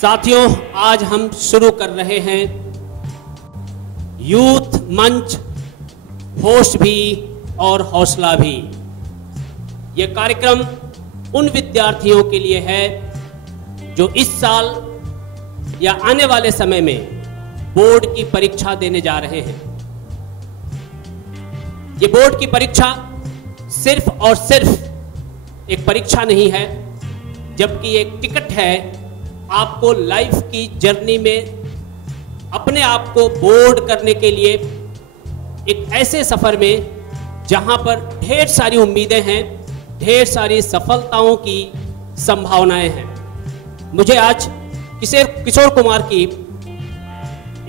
साथियों, आज हम शुरू कर रहे हैं यूथ मंच, होश भी और हौसला भी। ये कार्यक्रम उन विद्यार्थियों के लिए है जो इस साल या आने वाले समय में बोर्ड की परीक्षा देने जा रहे हैं। ये बोर्ड की परीक्षा सिर्फ और सिर्फ एक परीक्षा नहीं है, जबकि एक टिकट है आपको लाइफ की जर्नी में अपने आप को बोर्ड करने के लिए, एक ऐसे सफर में जहां पर ढेर सारी उम्मीदें हैं, ढेर सारी सफलताओं की संभावनाएं हैं। मुझे आज किशोर कुमार की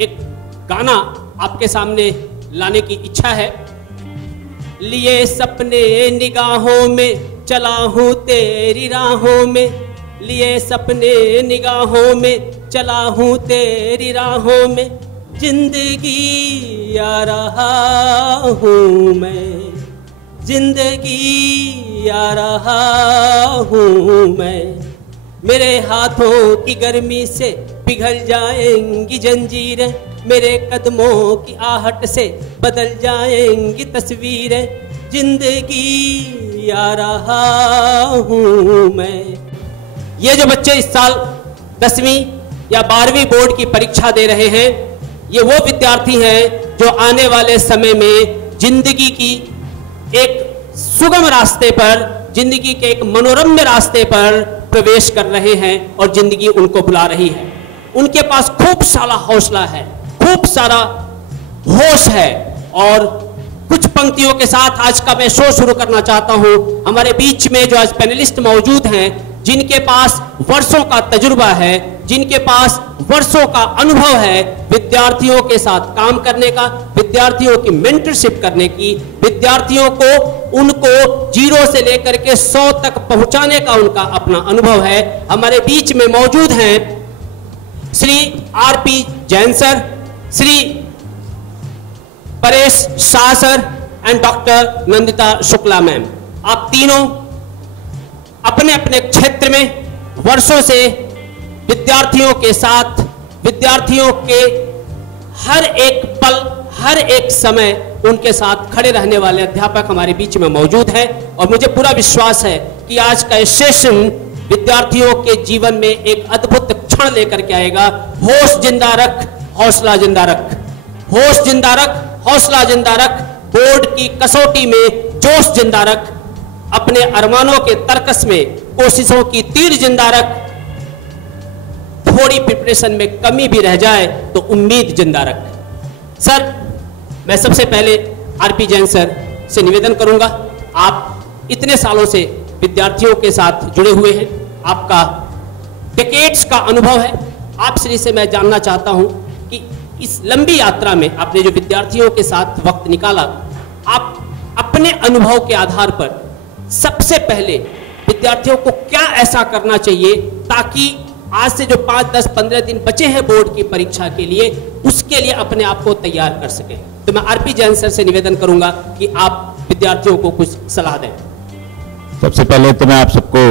एक गाना आपके सामने लाने की इच्छा है। लिए सपने निगाहों में चला हूं तेरी राहों में, लिए सपने निगाहों में चला हूं तेरी राहों में, जिंदगी आ रहा हूं मैं, जिंदगी आ रहा हूं मैं। मेरे हाथों की गर्मी से पिघल जाएंगी जंजीरें, मेरे कदमों की आहट से बदल जाएंगी तस्वीरें, जिंदगी आ रहा हूं मैं। ये जो बच्चे इस साल 10वीं या 12वीं बोर्ड की परीक्षा दे रहे हैं, ये वो विद्यार्थी हैं जो आने वाले समय में जिंदगी की एक सुगम रास्ते पर, जिंदगी के एक मनोरम्य रास्ते पर प्रवेश कर रहे हैं और जिंदगी उनको बुला रही है। उनके पास खूब सारा हौसला है, खूब सारा होश है। और कुछ पंक्तियों के साथ आज का मैं शो शुरू करना चाहता हूं। हमारे बीच में जो आज पैनलिस्ट मौजूद हैं, जिनके पास वर्षों का तजुर्बा है, जिनके पास वर्षों का अनुभव है विद्यार्थियों के साथ काम करने का, विद्यार्थियों की मेंटरशिप करने की, विद्यार्थियों को उनको 0 से लेकर के 100 तक पहुंचाने का उनका अपना अनुभव है। हमारे बीच में मौजूद हैं Shri RP Jain sir, Shri Paresh Shah sir and doctor Nandita Shukla ma'am. आप तीनों अपने अपने क्षेत्र में वर्षों से विद्यार्थियों के साथ, विद्यार्थियों के हर एक पल, हर एक समय उनके साथ खड़े रहने वाले अध्यापक हमारे बीच में मौजूद हैं। और मुझे पूरा विश्वास है कि आज का सेशन विद्यार्थियों के जीवन में एक अद्भुत क्षण लेकर के आएगा। होश जिंदा रख, हौसला जिंदा रख, होश जिंदा रख, हौसला जिंदा रख, बोर्ड की कसौटी में जोश जिंदा रख, अपने अरमानों के तर्कस में कोशिशों की तीर जिंदा रख, थोड़ी प्रिपरेशन में कमी भी रह जाए तो उम्मीद जिंदा रख। सर, मैं सबसे पहले आरपी जैन सर से निवेदन करूंगा, आप इतने सालों से विद्यार्थियों के साथ जुड़े हुए हैं, आपका डिकेड्स का अनुभव है। आपसे से मैं जानना चाहता हूं कि इस लंबी यात्रा में आपने जो विद्यार्थियों के साथ वक्त निकाला, आप अपने अनुभव के आधार पर सबसे पहले विद्यार्थियों को क्या ऐसा करना चाहिए ताकि आज से जो 5, 10, 15 दिन बचे हैं बोर्ड की परीक्षा के लिए, उसके लिए अपने आप को तैयार कर सके। तो मैं आरपी जैन सर से निवेदन करूंगा कि आप विद्यार्थियों को कुछ सलाह दें। सबसे पहले तो मैं आप सबको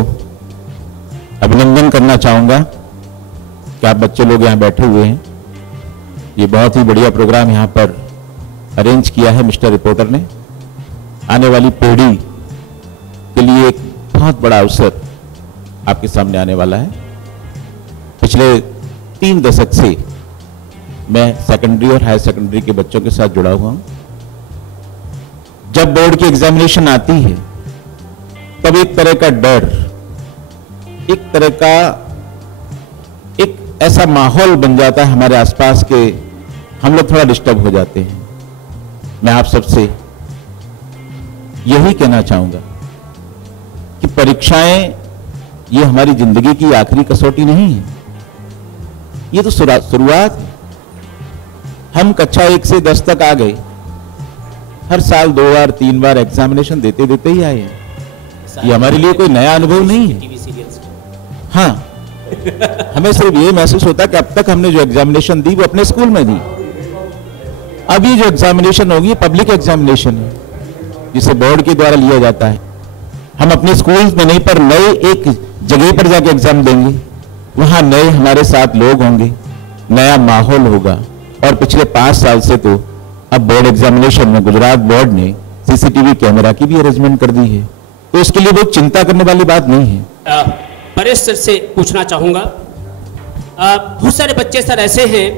अभिनंदन करना चाहूंगा कि आप बच्चे लोग यहाँ बैठे हुए हैं। ये बहुत ही बढ़िया प्रोग्राम यहाँ पर अरेंज किया है मिस्टर रिपोर्टर ने। आने वाली पीढ़ी के लिए एक बहुत बड़ा अवसर आपके सामने आने वाला है। पिछले 3 दशक से मैं सेकेंडरी और हायर सेकेंडरी के बच्चों के साथ जुड़ा हुआ हूं। जब बोर्ड की एग्जामिनेशन आती है तब एक तरह का डर, एक तरह का एक ऐसा माहौल बन जाता है हमारे आसपास के, हम लोग थोड़ा डिस्टर्ब हो जाते हैं। मैं आप सबसे यही कहना चाहूंगा कि परीक्षाएं ये हमारी जिंदगी की आखिरी कसौटी नहीं है, ये तो शुरुआत है। हम कक्षा 1 से 10 तक आ गए, हर साल 2 बार 3 बार एग्जामिनेशन देते देते ही आए हैं। ये हमारे लिए कोई नया अनुभव नहीं है। हाँ, हमें सिर्फ ये महसूस होता है कि अब तक हमने जो एग्जामिनेशन दी वो अपने स्कूल में दी। अब ये जो एग्जामिनेशन होगी पब्लिक एग्जामिनेशन है, जिसे बोर्ड के द्वारा लिया जाता है। हम अपने स्कूल में नहीं पर नए एक जगह पर जाके एग्जाम देंगे, वहां नए हमारे साथ लोग होंगे, नया माहौल होगा। और पिछले 5 साल से तो अब बोर्ड एग्जामिनेशन में गुजरात बोर्ड ने सीसीटीवी कैमरा की भी अरेंजमेंट कर दी है, तो उसके लिए बहुत चिंता करने वाली बात नहीं है। परेश सर से पूछना चाहूंगा, बहुत सारे बच्चे सर ऐसे हैं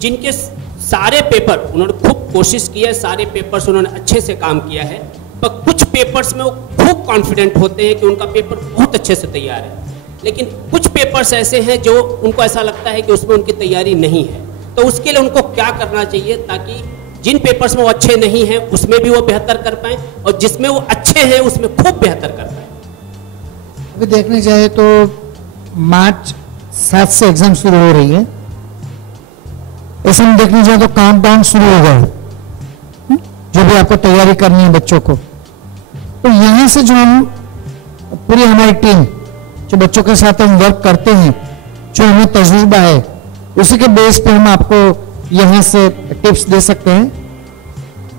जिनके सारे पेपर उन्होंने खूब कोशिश की है, सारे पेपर्स उन्होंने अच्छे से काम किया है, पर कुछ पेपर्स में वो खूब कॉन्फिडेंट होते हैं कि उनका पेपर बहुत अच्छे से तैयार है, लेकिन कुछ पेपर्स ऐसे हैं जो उनको ऐसा लगता है कि उसमें उनकी तैयारी नहीं है। तो उसके लिए उनको क्या करना चाहिए ताकि जिन पेपर्स में वो अच्छे नहीं हैं उसमें भी वो बेहतर कर पाए और जिसमें वो अच्छे हैं उसमें खूब बेहतर कर पाए? अभी देखने जाए तो मार्च 7 से एग्जाम शुरू हो रही है। ऐसे में देखने जाए तो काउंटडाउन शुरू हो गया है, जो भी आपको तैयारी करनी है बच्चों को। तो यहां से जो हम पूरी हमारी टीम जो बच्चों के साथ हम वर्क करते हैं, जो हमें तजुर्बा है, उसी के बेस पे हम आपको यहां से टिप्स दे सकते हैं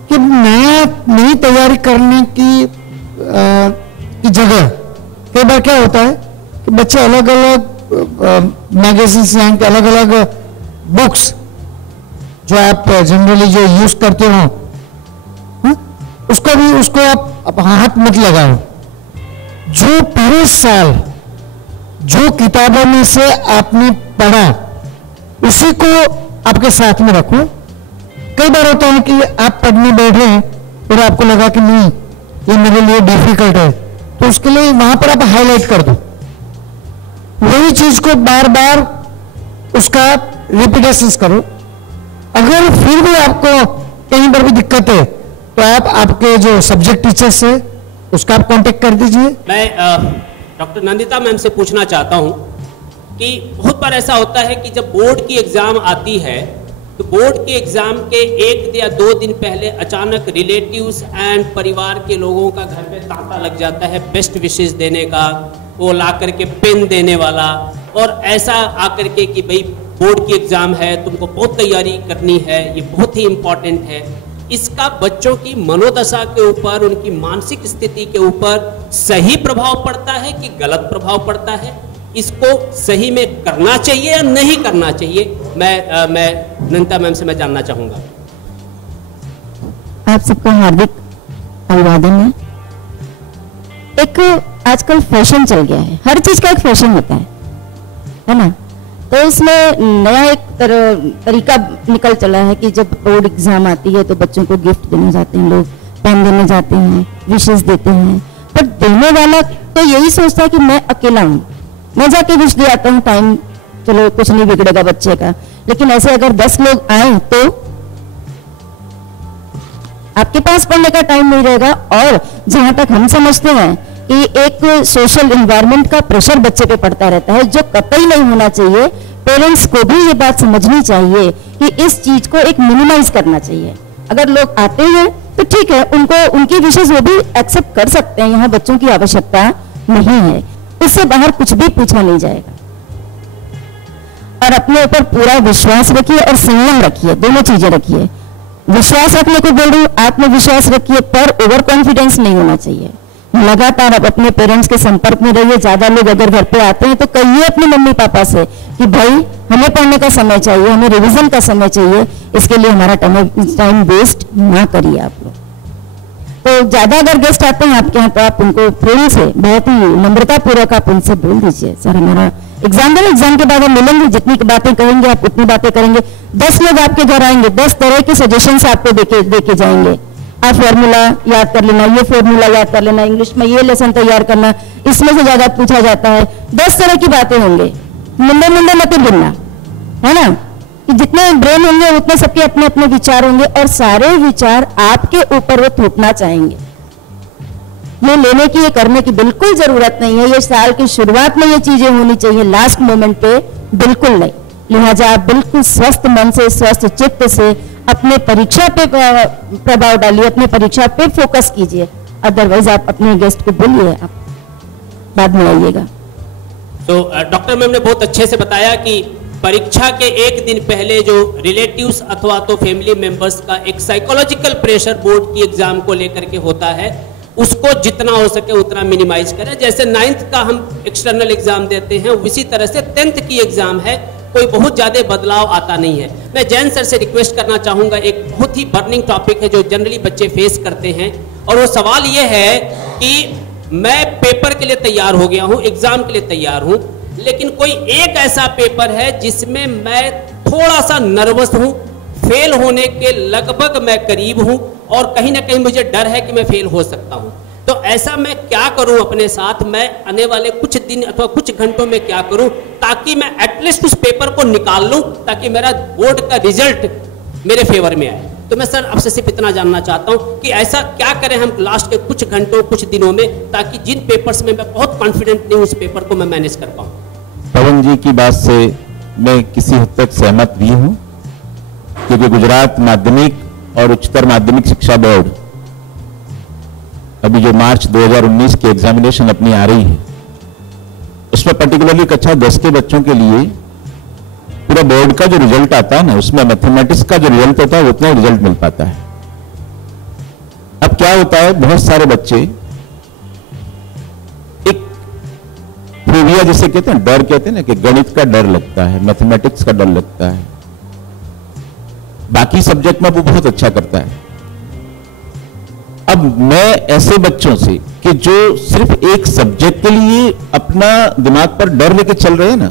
कि नई तैयारी करने की जगह कई बार क्या होता है कि बच्चे अलग अलग मैगजीन से आएंगे, अलग अलग बुक्स जो आप जनरली जो यूज करते हो उसको आप हाथ मत लगाओ। जो पूरे साल जो किताबों में से आपने पढ़ा उसी को आपके साथ में रखो। कई बार होता है कि आप पढ़ने बैठे हैं और आपको लगा कि नहीं ये मेरे लिए डिफिकल्ट है, तो उसके लिए वहां पर आप हाईलाइट कर दो, वही चीज को बार बार उसका रिपीटेशन करो। अगर फिर भी आपको कहीं पर भी दिक्कत है तो आप आपके जो सब्जेक्ट टीचर्स है उसका आप कांटेक्ट कर दीजिए। मैं डॉक्टर नंदिता मैम से पूछना चाहता हूं कि बहुत बार ऐसा होता है कि जब बोर्ड की एग्जाम आती है तो बोर्ड के एग्जाम के 1 या 2 दिन पहले अचानक रिलेटिव्स एंड परिवार के लोगों का घर में तांता लग जाता है बेस्ट विशेष देने का, वो ला करके पेन देने वाला, और ऐसा आकर के कि भाई बोर्ड की एग्जाम है, तुमको बहुत तैयारी करनी है, ये बहुत ही इम्पोर्टेंट है। इसका बच्चों की मनोदशा के ऊपर, उनकी मानसिक स्थिति के ऊपर सही प्रभाव पड़ता है कि गलत प्रभाव पड़ता है? इसको सही में करना चाहिए या नहीं करना चाहिए? मैं नंदिता मैम से मैं जानना चाहूंगा। आप सबका हार्दिक अभिवादन है। एक आजकल फैशन चल गया है, हर चीज का एक फैशन होता है ना? तो इसमें नया एक तरीका निकल चला है कि जब बोर्ड एग्जाम आती है तो बच्चों को गिफ्ट देने जाते हैं, लोग पेन देने जाते हैं, विशेष देते हैं, पर देने वाला तो यही सोचता है कि मैं अकेला हूं, मैं जाके विश दे आता हूं, टाइम चलो कुछ नहीं बिगड़ेगा बच्चे का। लेकिन ऐसे अगर 10 लोग आए तो आपके पास पढ़ने का टाइम नहीं रहेगा। और जहां तक हम समझते हैं कि एक सोशल एनवायरनमेंट का प्रेशर बच्चे पे पड़ता रहता है, जो कतई नहीं होना चाहिए। पेरेंट्स को भी ये बात समझनी चाहिए कि इस चीज को एक मिनिमाइज करना चाहिए। अगर लोग आते हैं तो ठीक है, उनको उनकी विशेष वो भी एक्सेप्ट कर सकते हैं, यहाँ बच्चों की आवश्यकता नहीं है, उससे बाहर कुछ भी पूछा नहीं जाएगा। और अपने ऊपर पूरा विश्वास रखिए और संयम रखिए, दोनों चीजें रखिए। विश्वास रखने को बोल रही हूँ, आत्मविश्वास रखिए, पर ओवर कॉन्फिडेंस नहीं होना चाहिए। लगातार आप अपने पेरेंट्स के संपर्क में रहिए। ज्यादा लोग अगर घर पे आते हैं तो कहिए अपने मम्मी पापा से कि भाई हमें पढ़ने का समय चाहिए, हमें रिवीजन का समय चाहिए, इसके लिए हमारा टाइम वेस्ट ना करिए आप लोग। तो ज्यादा अगर गेस्ट आते हैं आपके यहाँ तो आप उनको प्रेम से, बहुत ही नम्रता पूर्वक आप उनसे बोल दीजिए, सर हमारा एग्जाम है, एग्जाम के बाद हम मिलेंगे, जितनी बातें करेंगे आप उतनी बातें करेंगे। 10 लोग आपके घर आएंगे, 10 तरह के सजेशंस आपको देके जाएंगे। आप फॉर्मूला याद कर लेना, ये फॉर्मूला याद कर लेना, इंग्लिश में ये लेसन तैयार करना, इसमें से ज्यादा पूछा जाता है। 10 तरह की बातें होंगे, मुंडे मत गिनना, है ना? कि जितने ब्रेन होंगे उतने सबके अपने अपने विचार होंगे और सारे विचार आपके ऊपर वो थोपना चाहेंगे। ये लेने की, ये करने की बिल्कुल जरूरत नहीं है। ये साल की शुरुआत में ये चीजें होनी चाहिए, लास्ट मोमेंट पे बिल्कुल नहीं। लिहाजा आप बिल्कुल स्वस्थ मन से, स्वस्थ चित्त से अपने परीक्षा पे प्रभाव डालिए, अपने परीक्षा पे फोकस कीजिए। अदरवाइज आप अपने गेस्ट को बोलिए, आप बाद में आइएगा। तो डॉक्टर मैम ने बहुत अच्छे से बताया कि परीक्षा के 1 दिन पहले जो रिलेटिव्स अथवा तो फैमिली मेंबर्स का एक साइकोलॉजिकल प्रेशर बोर्ड की एग्जाम को लेकर के होता है, उसको जितना हो सके उतना मिनिमाइज करें। जैसे 9th का हम एक्सटर्नल एग्जाम देते हैं, उसी तरह से 10th की एग्जाम है, कोई बहुत ज़्यादा बदलाव आता नहीं है। मैं जैन सर से रिक्वेस्ट करना चाहूँगा, एक बहुत ही बर्निंग टॉपिक है जो जनरली बच्चे फेस करते हैं, और वो सवाल ये है कि मैं पेपर के लिए तैयार हो गया हूँ, एग्जाम के लिए तैयार हूँ, लेकिन कोई एक ऐसा पेपर है जिसमें मैं थोड़ा सा नर्वस हूँ, फेल होने के लगभग मैं करीब हूँ, और कहीं ना कहीं मुझे डर है कि मैं फेल हो सकता हूँ। तो ऐसा मैं क्या करूं अपने साथ, मैं आने वाले कुछ दिन अथवा कुछ घंटों में क्या करूं ताकि मैं एटलीस्ट उस पेपर को निकाल लूं, ताकि मेरा बोर्ड का रिजल्ट मेरे फेवर में आए। तो मैं सर आपसे सिर्फ इतना जानना चाहता हूं कि ऐसा क्या करें हम लास्ट के कुछ घंटों कुछ दिनों में, ताकि जिन पेपर्स में मैं बहुत कॉन्फिडेंट नहीं, उस पेपर को मैं मैनेज कर पाऊं। पवन जी की बात से मैं किसी हद तक सहमत भी हूं, क्योंकि गुजरात माध्यमिक और उच्चतर माध्यमिक शिक्षा बोर्ड अभी जो मार्च 2019 की एग्जामिनेशन अपनी आ रही है, उसमें पर्टिकुलरली कक्षा 10 के बच्चों के लिए पूरा बोर्ड का जो रिजल्ट आता है ना, उसमें मैथमेटिक्स का जो रिजल्ट होता है उतना रिजल्ट मिल पाता है। अब क्या होता है, बहुत सारे बच्चे एक फोबिया जिसे कहते हैं, डर कहते हैं ना, कि गणित का डर लगता है, मैथमेटिक्स का डर लगता है, बाकी सब्जेक्ट में वो बहुत अच्छा करता है। अब मैं ऐसे बच्चों से कि जो सिर्फ एक सब्जेक्ट के लिए अपना दिमाग पर डर लेके चल रहे हैं ना,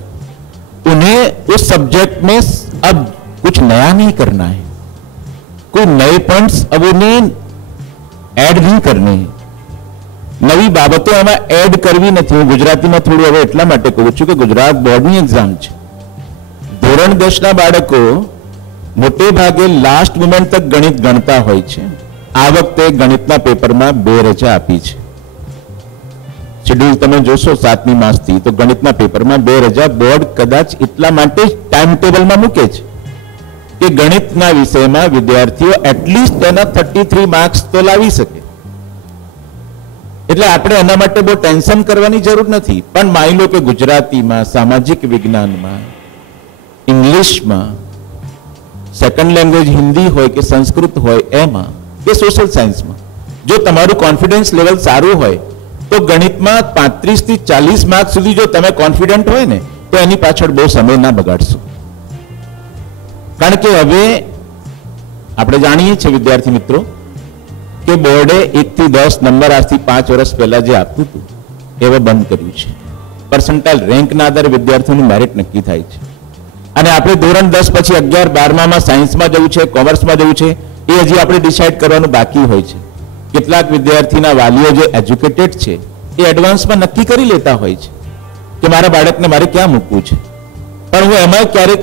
उन्हें उस सब्जेक्ट में अब कुछ नया नहीं करना है, कोई नए पॉइंट्स अब उन्हें ऐड नहीं करने हैं, નવી બાબતો એમાં એડ કરવી નથી। હું ગુજરાતીમાં થોડું હવે એટલા માટે કહું છું કે ગુજરાત બોર્ડની એક્ઝામ છે, ધોરણ 10 ના બાળકો મોટે ભાગે લાસ્ટ મોમેન્ટ તક ગણિત ગણતા હોય છે। આ વખતે ગણિતના પેપરમાં 2 રજા આપી છે। શેડ્યુલ તમે જોશો 7મી માસથી, તો ગણિતના પેપરમાં 2 રજા બોર્ડ કદાચ એટલા માટે ટાઈમ ટેબલમાં મૂકે છે કે ગણિતના વિષયમાં વિદ્યાર્થીઓ એટલીસ્ટ તેના 33 માર્ક્સ તો લાવી શકે। એટલે આપણે એના માટે બહુ ટેન્શન કરવાની જરૂર નથી। પણ માની લો કે ગુજરાતીમાં, સામાજિક વિજ્ઞાનમાં, ઇંગ્લિશમાં, સેકન્ડ લેંગ્વેજ હિન્દી હોય કે સંસ્કૃત હોય એમાં, કે સોશિયલ સાયન્સમાં જો તમારું કોન્ફિડન્સ લેવલ સારું હોય તો ગણિતમાં 35 થી 40 માર્ક્સ સુધી જો તમે કોન્ફિડન્ટ હોય ને તો એની પાછળ બહુ સમય ના બગાડશો। કારણ કે હવે આપણે જાણીએ છીએ વિદ્યાર્થી મિત્રો કે બોર્ડે 1 થી 10 નંબર આજથી 5 વર્ષ પહેલા જે આપતું હતું એ બંધ કર્યું છે। પર્સન્ટાઇલ રેન્કના આધારે વિદ્યાર્થીઓનું મેરિટ નક્કી થાય છે, અને આપણે ધોરણ 10 પછી 11, 12માં સાયન્સમાં જવું છે, કોમર્સમાં જવું છે, એ હજી આપણે ડિસાઇડ કરવાનું બાકી હોય છે। કેટલાક વિદ્યાર્થીના વાલીઓ જે એજ્યુકેટેડ છે એ એડવાન્સમાં નક્કી કરી લેતા હોય છે કે મારા બાળકને મારે ક્યાં મૂકવું છે। પણ હું એમાં ક્યારેક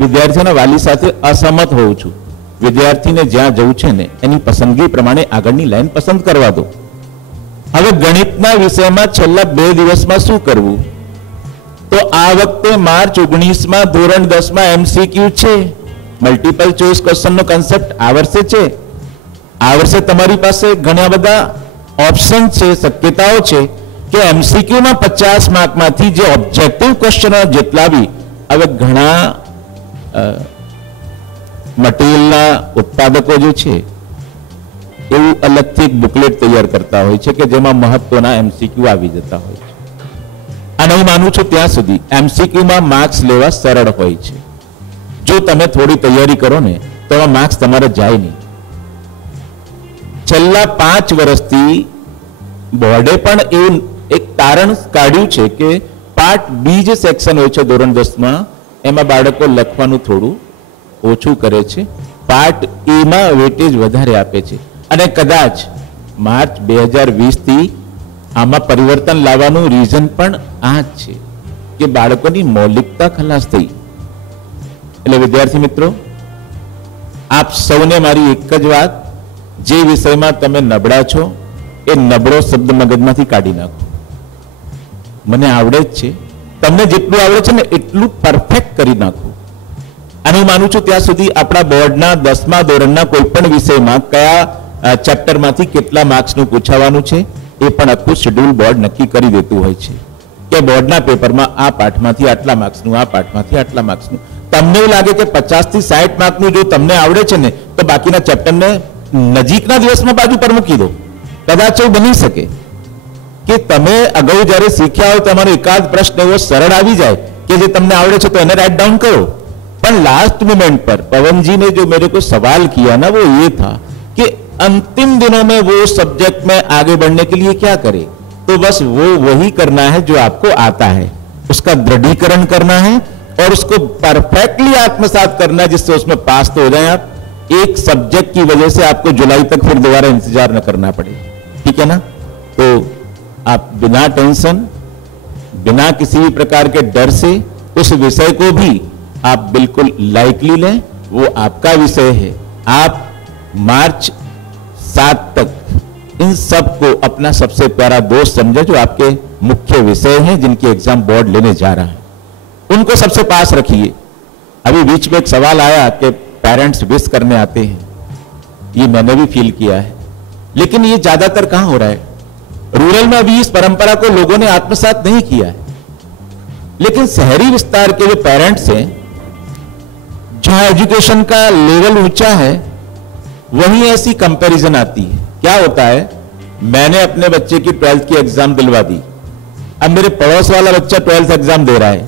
વિદ્યાર્થીઓના વાલી સાથે અસહમત હોઉં છું। વિદ્યાર્થીને જ્યાં જવું છે ને એની પસંદગી પ્રમાણે આગળની લાઈન પસંદ કરવા દો। હવે ગણિતના વિષયમાં છેલ્લા 2 દિવસમાં શું કરવું, તો આ વખતે માર્ચ 19માં ધોરણ 10માં એમસીક્યુ છે, મલ્ટિપલ ચોઇસ ક્વેશ્ચનનો કન્સેપ્ટ આ વર્ષે છે। આ વર્ષે તમારી પાસે ઘણા બધા ઓપ્શન છે, શક્યતાઓ છે કે એમસીક્યુમાં 50 માર્કમાંથી જે ઓબ્જેક્ટિવ ક્વેશ્ચનો જેટલા બી, હવે ઘણા મટીરિયલના ઉત્પાદકો જે છે એવું અલગથી એક બુકલેટ તૈયાર કરતા હોય છે કે જેમાં મહત્વના એમસીક્યુ આવી જતા હોય છે। અને હું માનું છું ત્યાં સુધી એમસીક્યુમાં માર્ક્સ લેવા સરળ હોય છે। જો તમે થોડી તૈયારી કરો ને તો આ માર્ક્સ તમારે જાય નહીં। છેલ્લા 5 વર્ષથી બોર્ડે પણ એવું એક તારણ કાઢ્યું છે કે પાર્ટ બી જે સેક્શન હોય છે ધોરણ 10માં, એમાં બાળકો લખવાનું થોડું ઓછું કરે છે, પાર્ટ એ માં વેટેજ વધારે આપે છે। અને કદાચ માર્ચ 2020 થી આમાં પરિવર્તન લાવવાનું રીઝન પણ આ જ છે કે બાળકોની મૌલિકતા ખલાસ થઈ। એટલે વિદ્યાર્થી મિત્રો, આપ સૌને મારી એક જ વાત, જે વિષયમાં તમે નબળા છો એ નબળો શબ્દ મગજમાંથી કાઢી નાખો। મને આવડે જ છે, તમને જેટલું આવડે છે ને એટલું પરફેક્ટ કરી નાખો। અને હું માનું છું ત્યાં સુધી આપણા બોર્ડના 10મા ધોરણના કોઈ પણ વિષયમાં કયા ચેપ્ટરમાંથી કેટલા માર્ક્સનું પૂછાવાનું છે એ પણ આખું શેડ્યુલ બોર્ડ નક્કી કરી દેતું હોય છે કે બોર્ડના પેપરમાં આ પાઠમાંથી આટલા માર્ક્સનું, આ પાઠમાંથી આટલા માર્ક્સનું। તમને એવું લાગે કે 50 થી 60 માર્કનું જો તમને આવડે છે ને તો બાકીના ચેપ્ટરને નજીકના દિવસમાં બાજુ પર મૂકી દો, કદાચ એવું બની શકે કે તમે અગાઉ જ્યારે શીખ્યા હોય તમારો એકાદ પ્રશ્ન એવો સરળ આવી જાય कि जो तुमने आवड़े छे तो इन्हें राइट डाउन करो, पर लास्ट मोमेंट पर पवन जी ने जो मेरे को सवाल किया ना वो ये था कि अंतिम दिनों में वो सब्जेक्ट में आगे बढ़ने के लिए क्या करे। तो बस वो वही करना है जो आपको आता है, उसका दृढ़ीकरण करना है और उसको परफेक्टली आत्मसात करना है जिससे उसमें पास तो हो जाए आप। एक सब्जेक्ट की वजह से आपको जुलाई तक फिर दोबारा इंतजार न करना पड़े, ठीक है ना। तो आप बिना टेंशन, बिना किसी भी प्रकार के डर से उस विषय को भी आप बिल्कुल लाइटली लें, वो आपका विषय है। आप मार्च 7 तक इन सब को अपना सबसे प्यारा दोस्त समझे जो आपके मुख्य विषय हैं, जिनकी एग्जाम बोर्ड लेने जा रहा है, उनको सबसे पास रखिए। अभी बीच में एक सवाल आया कि पेरेंट्स विश करने आते हैं, ये मैंने भी फील किया है, लेकिन ये ज्यादातर कहां हो रहा है, रूरल में अभी इस परंपरा को लोगों ने आत्मसात नहीं किया है। लेकिन शहरी विस्तार के जो पेरेंट्स हैं, जहां एजुकेशन का लेवल ऊंचा है, वहीं ऐसी कंपैरिजन आती है। क्या होता है, मैंने अपने बच्चे की 12th की एग्जाम दिलवा दी, अब मेरे पड़ोस वाला बच्चा 12th एग्जाम दे रहा है।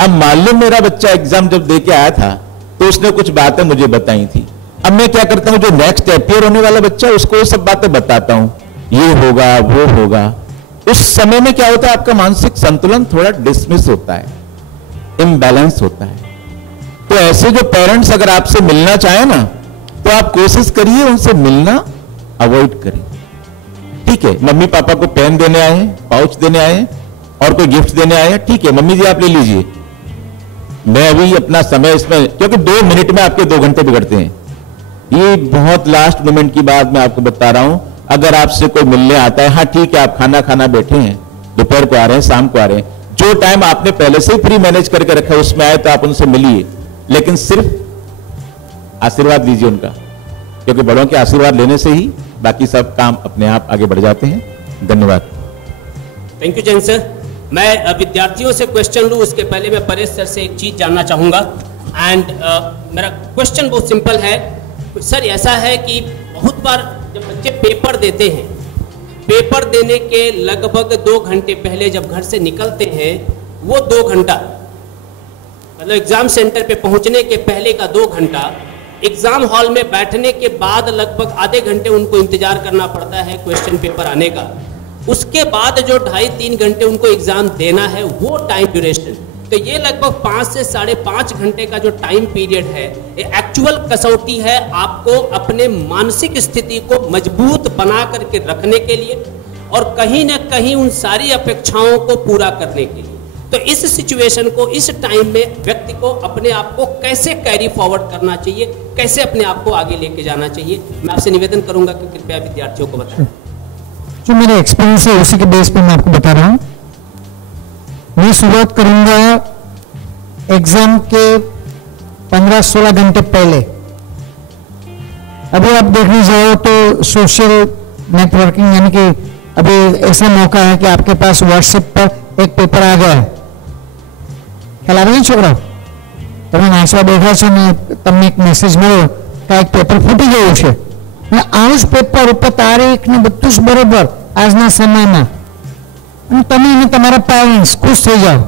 अब मान लो मेरा बच्चा एग्जाम जब दे के आया था तो उसने कुछ बातें मुझे बताई थी, अब मैं क्या करता हूं, जो नेक्स्ट अपियर होने वाला बच्चा है उसको वो सब बातें बताता हूं, ये होगा वो होगा। उस समय में क्या होता है, आपका मानसिक संतुलन थोड़ा डिसमिस होता है, इम्बैलेंस होता है। तो ऐसे जो पेरेंट्स अगर आपसे मिलना चाहे ना, तो आप कोशिश करिए उनसे मिलना अवॉइड करें, ठीक है। मम्मी पापा को पेन देने आए हैं, पाउच देने आए हैं और कोई गिफ्ट देने आए हैं, ठीक है मम्मी जी आप ले लीजिए, मैं अभी अपना समय इसमें, क्योंकि 2 मिनट में आपके 2 घंटे बिगड़ते हैं। ये बहुत लास्ट मोमेंट की बात मैं आपको बता रहा हूं। अगर आपसे कोई मिलने आता है, हाँ ठीक है आप खाना खाना बैठे हैं, दोपहर को आ रहे हैं, शाम को आ रहे हैं, जो टाइम आपने पहले से ही फ्री मैनेज करके रखा है उसमें आए तो आप उनसे मिलिए, लेकिन सिर्फ आशीर्वाद लीजिए उनका, क्योंकि बड़ों के आशीर्वाद लेने से ही बाकी सब काम अपने आप आगे बढ़ जाते हैं। धन्यवाद। Thank you Jain sir. मैं विद्यार्थियों से क्वेश्चन लूं उसके पहले मैं परेश सर से एक चीज जानना चाहूंगा। एंड मेरा क्वेश्चन बहुत सिंपल है सर। ऐसा है कि बहुत बार जब बच्चे पेपर देते हैं, पेपर देने के लगभग 2 घंटे पहले जब घर से निकलते हैं, वो 2 घंटा मतलब एग्जाम सेंटर पे पहुंचने के पहले का 2 घंटा, एग्जाम हॉल में बैठने के बाद लगभग आधे घंटे उनको इंतजार करना पड़ता है क्वेश्चन पेपर आने का, उसके बाद जो 2.5-3 घंटे उनको एग्जाम देना है वो टाइम ड्यूरेशन, तो ये लगभग 5 से 5.5 घंटे का जो टाइम पीरियड है, ये एक्चुअल कसौटी है आपको अपने मानसिक स्थिति को मजबूत बना करके रखने के लिए और कहीं ना कहीं उन सारी अपेक्षाओं को पूरा करने के लिए। तो इस सिचुएशन को, इस टाइम में व्यक्ति को अपने आप को कैसे कैरी फॉरवर्ड करना चाहिए, कैसे अपने आप को आगे लेके जाना चाहिए, मैं आपसे निवेदन करूंगा कि कृपया विद्यार्थियों को बताएं। जो मेरा एक्सपीरियंस है उसी के बेस पे मैं आपको बता रहा हूं। मैं शुरुआत करूंगा एग्जाम के 15-16 घंटे पहले। अभी आप देखने जाओ तो सोशल नेटवर्किंग, यानी कि अभी ऐसा मौका है कि आपके पास व्हाट्सएप पर एक पेपर आ गया है, ख्याल આવે છોકરાઓ, તમે વાંચવા બેઠા છો ને તમને એક મેસેજ મળ્યો કે એક પેપર ફૂટી ગયું છે અને આવું જ પેપર ઉપર તારીખ ને બધું જ બરોબર આજના સમયમાં, અને તમે અને તમારા પેરેન્ટ્સ ખુશ થઈ જાઓ।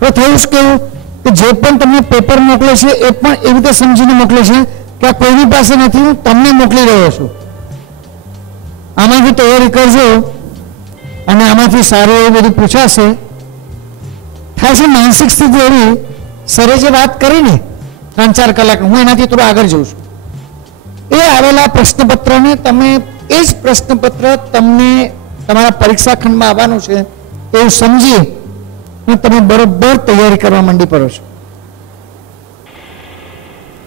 તો થયું જ કેવું કે જે પણ તમને પેપર મોકલે છે એ પણ એવી રીતે સમજીને મોકલે છે કે આ કોઈની પાસે નથી, હું તમને મોકલી રહ્યો છું, આમાંથી તૈયારી કરજો અને આમાંથી સારું એવું બધું પૂછાશે। થાય છે માનસિક સ્થિતિ એવી, સરે જે વાત કરી ને 3-4 કલાક, હું એનાથી થોડું આગળ જઉં છું। એ આવેલા પ્રશ્નપત્રને તમે એ જ પ્રશ્નપત્ર તમને તમારા પરીક્ષા ખંડમાં આવવાનું છે એવું સમજી અને તમે બરોબર તૈયારી કરવા માંડી પડો છો।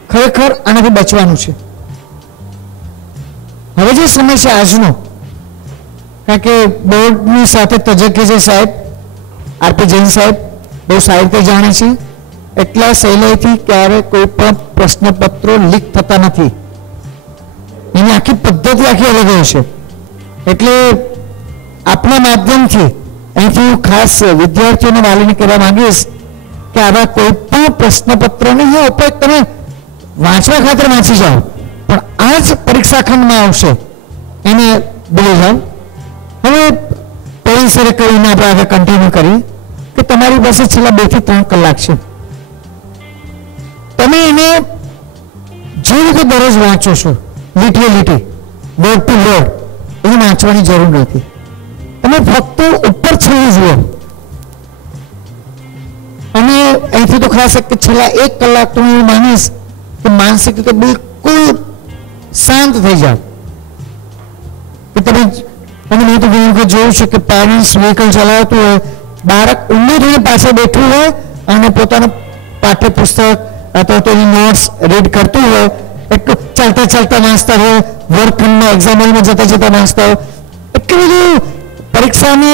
ખરેખર આનાથી બચવાનું છે। હવે જે સમય છે આજનો, કારણ કે બોર્ડની સાથે તજજ્ઞ છે સાહેબ આરપી જૈન સાહેબ, બહુ સારી રીતે જાણે છે, એટલા સહેલાઈથી ક્યારે કોઈ પણ પ્રશ્નપત્રો લીક થતા નથી, એની આખી પદ્ધતિ આખી અલગ હોય છે। એટલે આપણા માધ્યમથી અહીંથી હું ખાસ વિદ્યાર્થીઓને વાલીને કહેવા માંગીશ કે આવા કોઈ પણ પ્રશ્નપત્રને હું ઉપયોગ તમે વાંચવા ખાતર વાંચી જાઓ, પણ આ જ પરીક્ષા ખંડમાં આવશે એને બોલી જાઓ. હવે પેલી સરે કરીને આપણે આગળ કન્ટિન્યુ કરીએ કે તમારી પાસે છેલ્લા 2 થી 3 કલાક છે. તમે એને જે રીતે દરરોજ વાંચો છો, લિટરલી વર્ડ ટુ વર્ડ, એને વાંચવાની જરૂર નથી. તમે ફક્ત ઉપર છેલ્લું જુઓ અને અહીંથી તો ખાસ કે છેલ્લા 1 કલાક તો હું એવું માનીશ કે માનસિક રીતે બિલકુલ શાંત થઈ જાઓ. કે તમે અને મેં તો ઘણી વખત જોયું છે કે પેરેન્ટ્સ વ્હીકલ ચલાવતું હોય, બાળક ઊંડું થઈને પાસે બેઠું હોય અને પોતાનું પાઠ્યપુસ્તક અથવા તો એની નોટ્સ રીડ કરતું હોય, એટલું ચાલતા ચાલતા વાંચતા હોય, વર્ગખંડમાં એક્ઝામ હોલમાં જતા જતા વાંચતા હોય. એટલું બધું પરીક્ષાને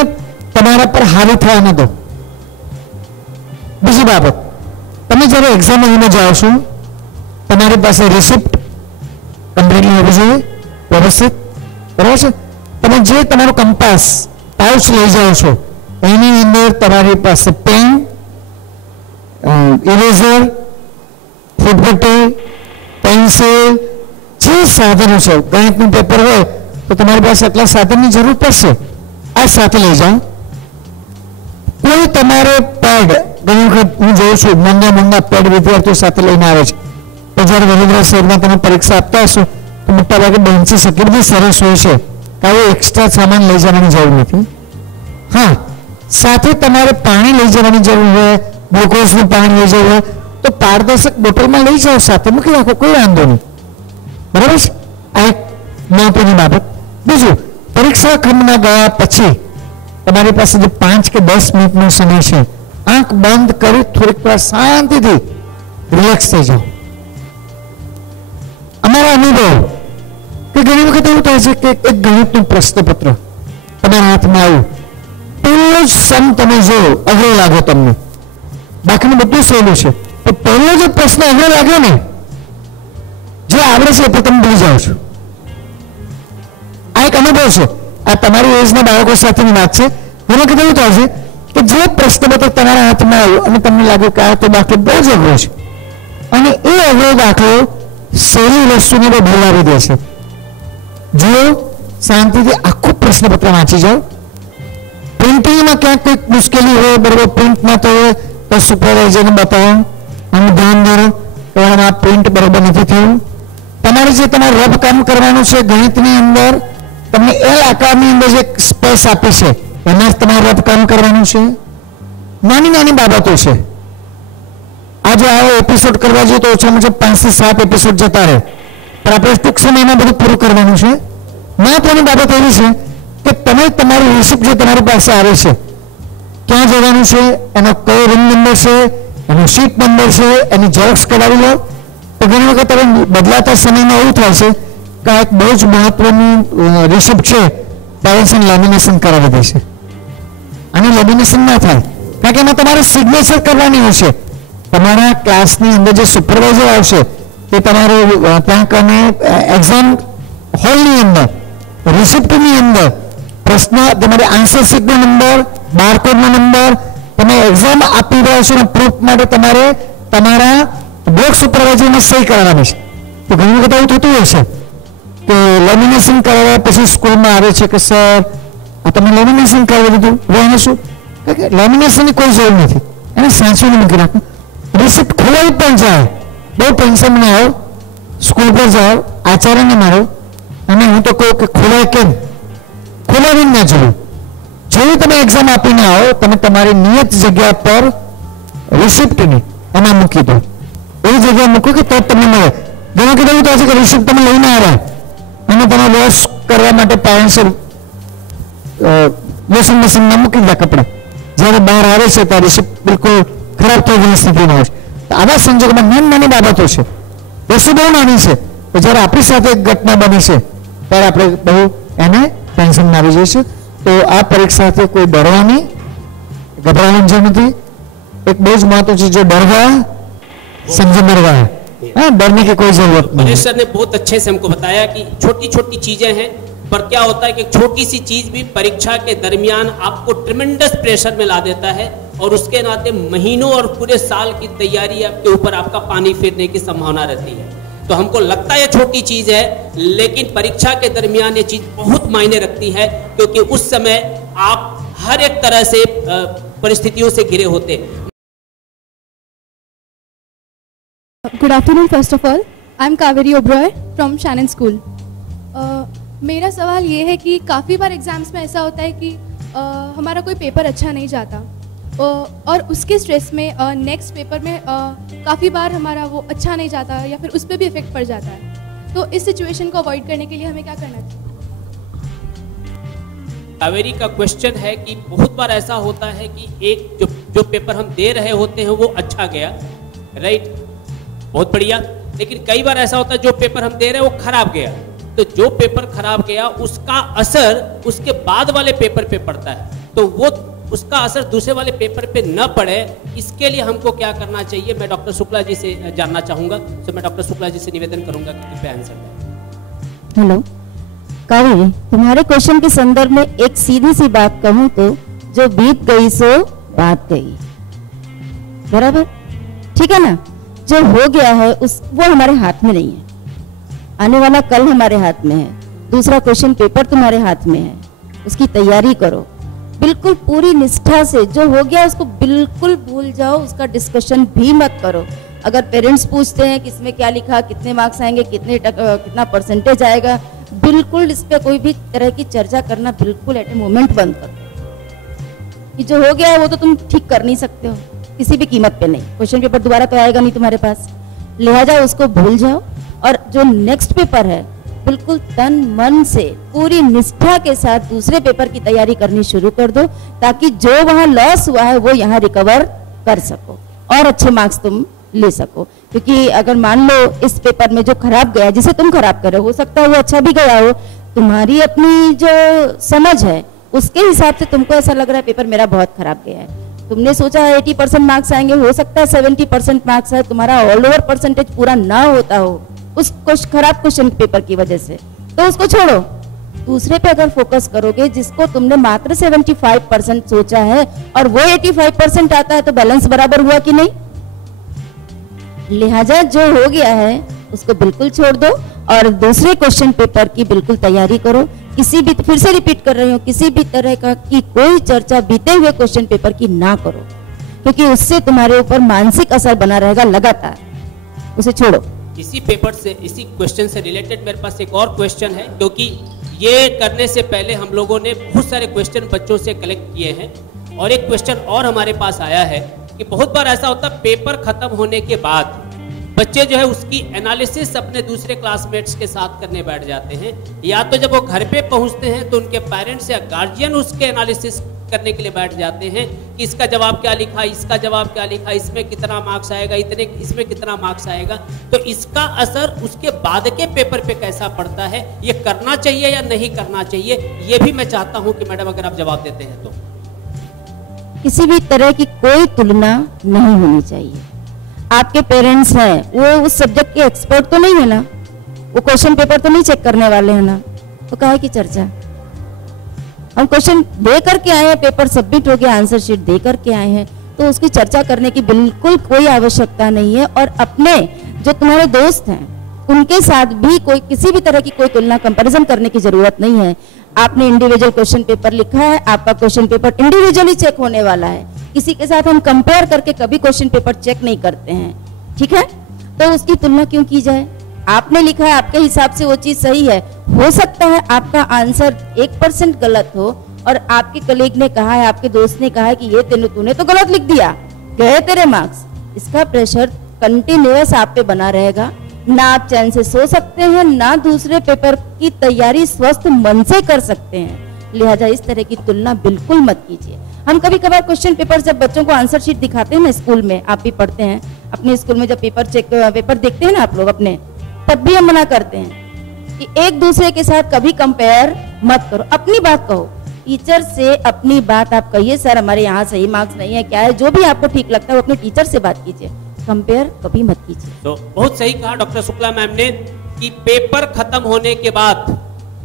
તમારા પર હાવી થવા ન દો. બીજી બાબત, તમે જ્યારે એક્ઝામ હોલમાં જાઓ છો, તમારી પાસે રિસિપ્ટ કમ્પ્લીટલી હોવી જોઈએ, વ્યવસ્થિત, બરાબર છે. તમે જે તમારો કંપાસ પાઉચ લઈ જાઓ છો એની અંદર તમારી પાસે પેન, ઇરેઝર, ફૂટપટ્ટી, પેન્સિલ, જે સાધનો છે, ગણિતનું પેપર હોય તો તમારી પાસે એટલા સાધનની જરૂર પડશે, આ સાથે લઈ જાઓ. કોઈ તમારે પેડ, ઘણી વખત હું જોઉં છું મોંઘા પેડ વિદ્યાર્થીઓ સાથે લઈને આવે છે, તો જ્યારે વડોદરા શહેરમાં તમે પરીક્ષા આપતા હશો તો મોટાભાગે બેન્ચીસ એટલી બધી સરસ હોય છે કે આવો એક્સ્ટ્રા સામાન લઈ જવાની જરૂર નથી. હા, સાથે તમારે પાણી લઈ જવાની જરૂર હોય, ગ્લુકોઝનું પાણી લઈ જવું હોય તો પારદર્શક બોટલમાં લઈ જાઓ, સાથે મૂકી રાખો, કોઈ વાંધો નહીં, બરાબર છે. આ એક મહત્વની બાબત. બીજું, પરીક્ષા ખંડમાં ગયા પછી તમારી પાસે જે 5 કે 10 મિનિટનો સમય છે, આંખ બંધ કરી થોડીક વાર શાંતિથી રિલેક્સ થઈ જાઓ. અમારા અનુભવ કે ઘણી વખત એવું થાય છે કે એક ગણિતનું પ્રશ્નપત્ર તમારા હાથમાં આવ્યું, પહેલો જ સમ તમે જો અઘરો લાગો તમને, બાકીનું બધું સહેલું છે, તો પહેલો જે પ્રશ્ન અઘરો લાગ્યો ને, જે આવડે છે એ તમે ભૂલી જાઓ છો. આ એક અનુભવ છે, આ તમારી એજના બાળકો સાથેની વાત છે. ઘણી વખત એવું થાય છે કે જે પ્રશ્નપત્ર તમારા હાથમાં આવ્યું અને તમને લાગ્યું કે આ તો દાખલો બહુ જ અઘરો છે, અને એ અઘરો દાખલો સહેલી વસ્તુને બહુ ભૂલાવી દે છે. જો શાંતિથી આખું પ્રશ્નપત્ર વાંચી જાઓ. પ્રિન્ટિંગમાં ક્યાંક કોઈક મુશ્કેલી હોય, બરોબર, પ્રિન્ટ ના થયો તો સુપરવાઇઝરને બતાવો અને ધ્યાન દો કે આ પ્રિન્ટ બરોબર નથી થયું. તમારે જે તમારે રબ કામ કરવાનું છે ગણિતની અંદર, તમને એલ આકારની અંદર જે સ્પેસ આપી છે એમાં જ તમારે રબ કામ કરવાનું છે. નાની નાની બાબતો છે. આજે આવો એપિસોડ કરવા જોઈએ તો ઓછામાં ઓછા 5 થી 7 એપિસોડ જતા રહે, પણ આપણે ટૂંક સમયમાં બધું પૂરું કરવાનું છે. મહત્વની બાબત એવી છે કે તમે તમારી રિસિપ્ટ જે તમારી પાસે આવે છે, ક્યાં જવાનું છે, એનો કયો રૂમ નંબર છે, એનો સીટ નંબર છે, એની ઝેરોક્સ કઢાવી લો. તો ઘણી વખત હવે બદલાતા સમયમાં એવું થાય છે કે આ એક બહુ જ મહત્વની રિસિપ્ટ છે, પેરેન્ટ્સ લેમિનેશન કરાવી દે છે. અને લેમિનેશન ના થાય કારણ કે એમાં તમારે સિગ્નેચર કરવાની હશે. તમારા ક્લાસની અંદર જે સુપરવાઇઝર આવશે એ તમારે ત્યાં કને એક્ઝામ હોલની અંદર રિસિપ્ટની અંદર પ્રશ્ન, તમારે આન્સર શીટનો નંબર, બારકોડનો નંબર, તમે એક્ઝામ આપી રહ્યા છો પ્રૂફ માટે તમારે તમારા બ્લોક સુપરવાઇઝરમાં સહી કરાવવાની છે. તો ઘણી વખત એવું થતું હોય છે કે લેમિનેશન કરાવ્યા પછી સ્કૂલમાં આવે છે કે સર આ તમે લેમિનેશન કરાવી દીધું, હવે એને શું, કારણ કે લેમિનેશનની કોઈ જરૂર નથી, એને સાચવીને મૂકી રાખો. રિસિપ્ટ ખોલાવી પણ જાય, બહુ ટેન્શન ના આવો, સ્કૂલ પર જાઓ, આચાર્યને મારો, અને હું તો કહું કે ખોલાય કેમ, ખોલાવીને ના જોયું. જેવી તમે એક્ઝામ આપીને આવો, તમે તમારી નિયત જગ્યા પર રિસિપ્ટની એમાં મૂકી દો. એવી જગ્યાએ મૂકો કે તો તમને મળે. ઘણા વખત એવું થાય છે કે રિસિપ્ટ તમે લઈને આવ્યા અને તમે વોશ કરવા માટે પેરેન્ટ્સ વોશિંગ મશીનમાં મૂકી દે કપડાં, જ્યારે બહાર આવે છે ત્યારે રિસિપ્ટ બિલકુલ ખરાબ થઈ ગયેલી સ્થિતિમાં હોય છે. તો આવા સંજોગોમાં નાની બાબતો છે, વસ્તુ બહુ નાની છે, તો જ્યારે આપણી સાથે એક ઘટના બની છે ત્યારે આપણે બહુ એને ટેન્શનમાં આવી જઈશું. તો આ પરીક્ષાથી કોઈ ડરવાની, ગભરાવાની જરૂર નથી. एक बहुत महत्व चीज जो डर गया समझ मर गया, हाँ, डरने की कोई जरूरत नहीं। मनीष सर ने बहुत अच्छे से हमको बताया कि छोटी छोटी चीजें हैं, पर क्या होता है कि छोटी सी चीज भी परीक्षा के दरमियान आपको ट्रिमेंडस प्रेशर में ला देता है और उसके नाते महीनों और पूरे साल की तैयारी आपके ऊपर आपका पानी फेरने की संभावना रहती है। तो हमको लगता है छोटी चीज है, लेकिन परीक्षा के दरमियान ये चीज बहुत मायने रखती है, क्योंकि उस समय आप हर एक तरह से परिस्थितियों से घिरे होते। Good afternoon. First of all I am Kaveri Oberoi from Shannon school. मेरा सवाल ये है कि काफ़ी बार एग्ज़ाम्स में ऐसा होता है कि हमारा कोई पेपर अच्छा नहीं जाता और उसके स्ट्रेस में नेक्स्ट पेपर में काफ़ी बार हमारा वो अच्छा नहीं जाता या फिर उस पर भी इफेक्ट पड़ जाता है। तो इस सिचुएशन को अवॉइड करने के लिए हमें क्या करना चाहिए? कावेरी का क्वेश्चन है कि बहुत बार ऐसा होता है कि एक जो पेपर हम दे रहे होते हैं वो अच्छा गया, राइट, बहुत बढ़िया, लेकिन कई बार ऐसा होता है जो पेपर हम दे रहे हैं वो खराब गया। तो जो पेपर खराब गया उसका असर उसके बाद वाले पेपर पे पड़ता है, तो वो उसका असर दूसरे वाले पेपर पे न पड़े, इसके लिए हमको क्या करना चाहिए, मैं डॉक्टर शुक्ला जी से जानना चाहूँगा। तो मैं डॉक्टर शुक्ला जी से निवेदन करूँगा कि कृपया आंसर दें। हेलो कावेरी, तुम्हारे क्वेश्चन के संदर्भ में एक सीधी सी बात कहूँ तो जो बीत गई सो बात गई, बराबर, ठीक है ना। जो हो गया है वो हमारे हाथ में नहीं है, आने वाला कल हमारे हाथ में है, दूसरा क्वेश्चन पेपर तुम्हारे हाथ में है, उसकी तैयारी करो बिल्कुल पूरी निष्ठा से। जो हो गया उसको बिल्कुल भूल जाओ, उसका डिस्कशन भी मत करो। अगर पेरेंट्स पूछते हैं कि इसमें क्या लिखा, कितने मार्क्स आएंगे, कितना परसेंटेज आएगा, बिल्कुल इस पे कोई भी तरह की चर्चा करना बिल्कुल एट ए मोमेंट बंद करो। कि जो हो गया है वो तो तुम ठीक कर नहीं सकते हो किसी भी कीमत पे नहीं, क्वेश्चन पेपर दोबारा तो आएगा नहीं तुम्हारे पास, लिहाजा उसको भूल जाओ और जो नेक्स्ट पेपर है बिल्कुल तन मन से पूरी निष्ठा के साथ दूसरे पेपर की तैयारी करनी शुरू कर दो, ताकि जो वहां लॉस हुआ है वो यहाँ रिकवर कर सको और अच्छे मार्क्स तुम ले सको। क्योंकि अगर मान लो इस पेपर में जो खराब गया, जिसे तुम खराब कर रहे हो सकता है वो अच्छा भी गया हो, तुम्हारी अपनी जो समझ है उसके हिसाब से तुमको ऐसा लग रहा है पेपर मेरा बहुत खराब गया है, तुमने सोचा 80% मार्क्स आएंगे, हो सकता है 70% मार्क्स है, तुम्हारा ऑल ओवर परसेंटेज पूरा ना होता हो उस खराब क्वेश्चन पेपर की वजह से, तो उसको छोड़ो, दूसरे पे अगर फोकस करोगे जिसको तुमने मात्र 75% सोचा है और वो 85% आता है, तो बैलेंस बराबर हुआ कि नहीं। लिहाजा जो हो गया है उसको बिल्कुल छोड़ दो और दूसरे क्वेश्चन पेपर की बिल्कुल तैयारी करो। किसी भी, फिर से रिपीट कर रही हूँ, किसी भी तरह का की कोई चर्चा बीते हुए क्वेश्चन पेपर की ना करो, क्योंकि उससे तुम्हारे ऊपर मानसिक असर बना रहेगा लगातार, उसे छोड़ो। इसी पेपर से, इसी क्वेश्चन से रिलेटेड मेरे पास एक और क्वेश्चन है, क्योंकि ये करने से पहले हम लोगों ने बहुत सारे क्वेश्चन बच्चों से कलेक्ट किए हैं और एक क्वेश्चन और हमारे पास आया है कि बहुत बार ऐसा होता है पेपर खत्म होने के बाद बच्चे जो है उसकी एनालिसिस अपने दूसरे क्लासमेट्स के साथ करने बैठ जाते हैं, या तो जब वो घर पे पहुंचते हैं तो उनके पेरेंट्स या गार्जियन उसके एनालिसिस करने के लिए बैठ जाते हैं कि इसका जवाब क्या लिखा, इसका जवाब क्या लिखा, इसमें कितना मार्क्स आएगा, इतने इसमें कितना मार्क्स आएगा। तो इसका असर उसके बाद के पेपर पे कैसा पड़ता है, ये करना चाहिए या नहीं करना चाहिए, ये भी मैं चाहता हूं कि मैडम अगर आप जवाब देते हैं तो। किसी भी तरह की कोई तुलना नहीं होनी चाहिए। आपके पेरेंट्स हैं, वो उस सब्जेक्ट के एक्सपर्ट तो नहीं है ना, वो क्वेश्चन पेपर तो नहीं चेक करने वाले हैं ना, तो काहे की चर्चा। हम क्वेश्चन दे करके आए हैं, पेपर सबमिट हो गया, आंसर शीट दे करके आए हैं, तो उसकी चर्चा करने की बिल्कुल कोई आवश्यकता नहीं है। और अपने जो तुम्हारे दोस्त हैं उनके साथ भी कोई किसी भी तरह की कोई तुलना कंपैरिजन करने की जरूरत नहीं है। आपने इंडिविजुअल क्वेश्चन पेपर लिखा है, आपका क्वेश्चन पेपर इंडिविजुअली चेक होने वाला है, किसी के साथ हम कंपेयर करके कभी क्वेश्चन पेपर चेक नहीं करते हैं, ठीक है। तो उसकी तुलना क्यों की जाए। आपने लिखा है, आपके हिसाब से वो चीज सही है, हो सकता है आपका आंसर 1% गलत हो और आपके कलीग ने कहा है, आपके दोस्त ने कहा है कि ये तूने तो गलत लिख दिया, गए तेरे मार्क्स। इसका प्रेशर कंटिन्यूअस आप पे बना रहेगा, ना आप चैन से सो सकते हैं, ना दूसरे पेपर की तैयारी स्वस्थ मन से कर सकते हैं। लिहाजा इस तरह की तुलना बिल्कुल मत कीजिए। हम कभी कभार क्वेश्चन पेपर जब बच्चों को आंसर शीट दिखाते हैं ना स्कूल में, आप भी पढ़ते हैं अपने स्कूल में, जब पेपर देखते हैं ना आप लोग अपने, तब भी हम मना करते हैं कि एक दूसरे के साथ कभी कंपेयर मत करो, अपनी बात कहो। टीचर से अपनी बात आप कहिए, सर हमारे यहाँ सही मार्क्स नहीं है, क्या है, जो भी आपको ठीक लगता है वो अपने टीचर से बात कीजिए, कंपेयर कभी मत कीजिए। तो बहुत सही कहा डॉक्टर शुक्ला मैम ने कि पेपर खत्म होने के बाद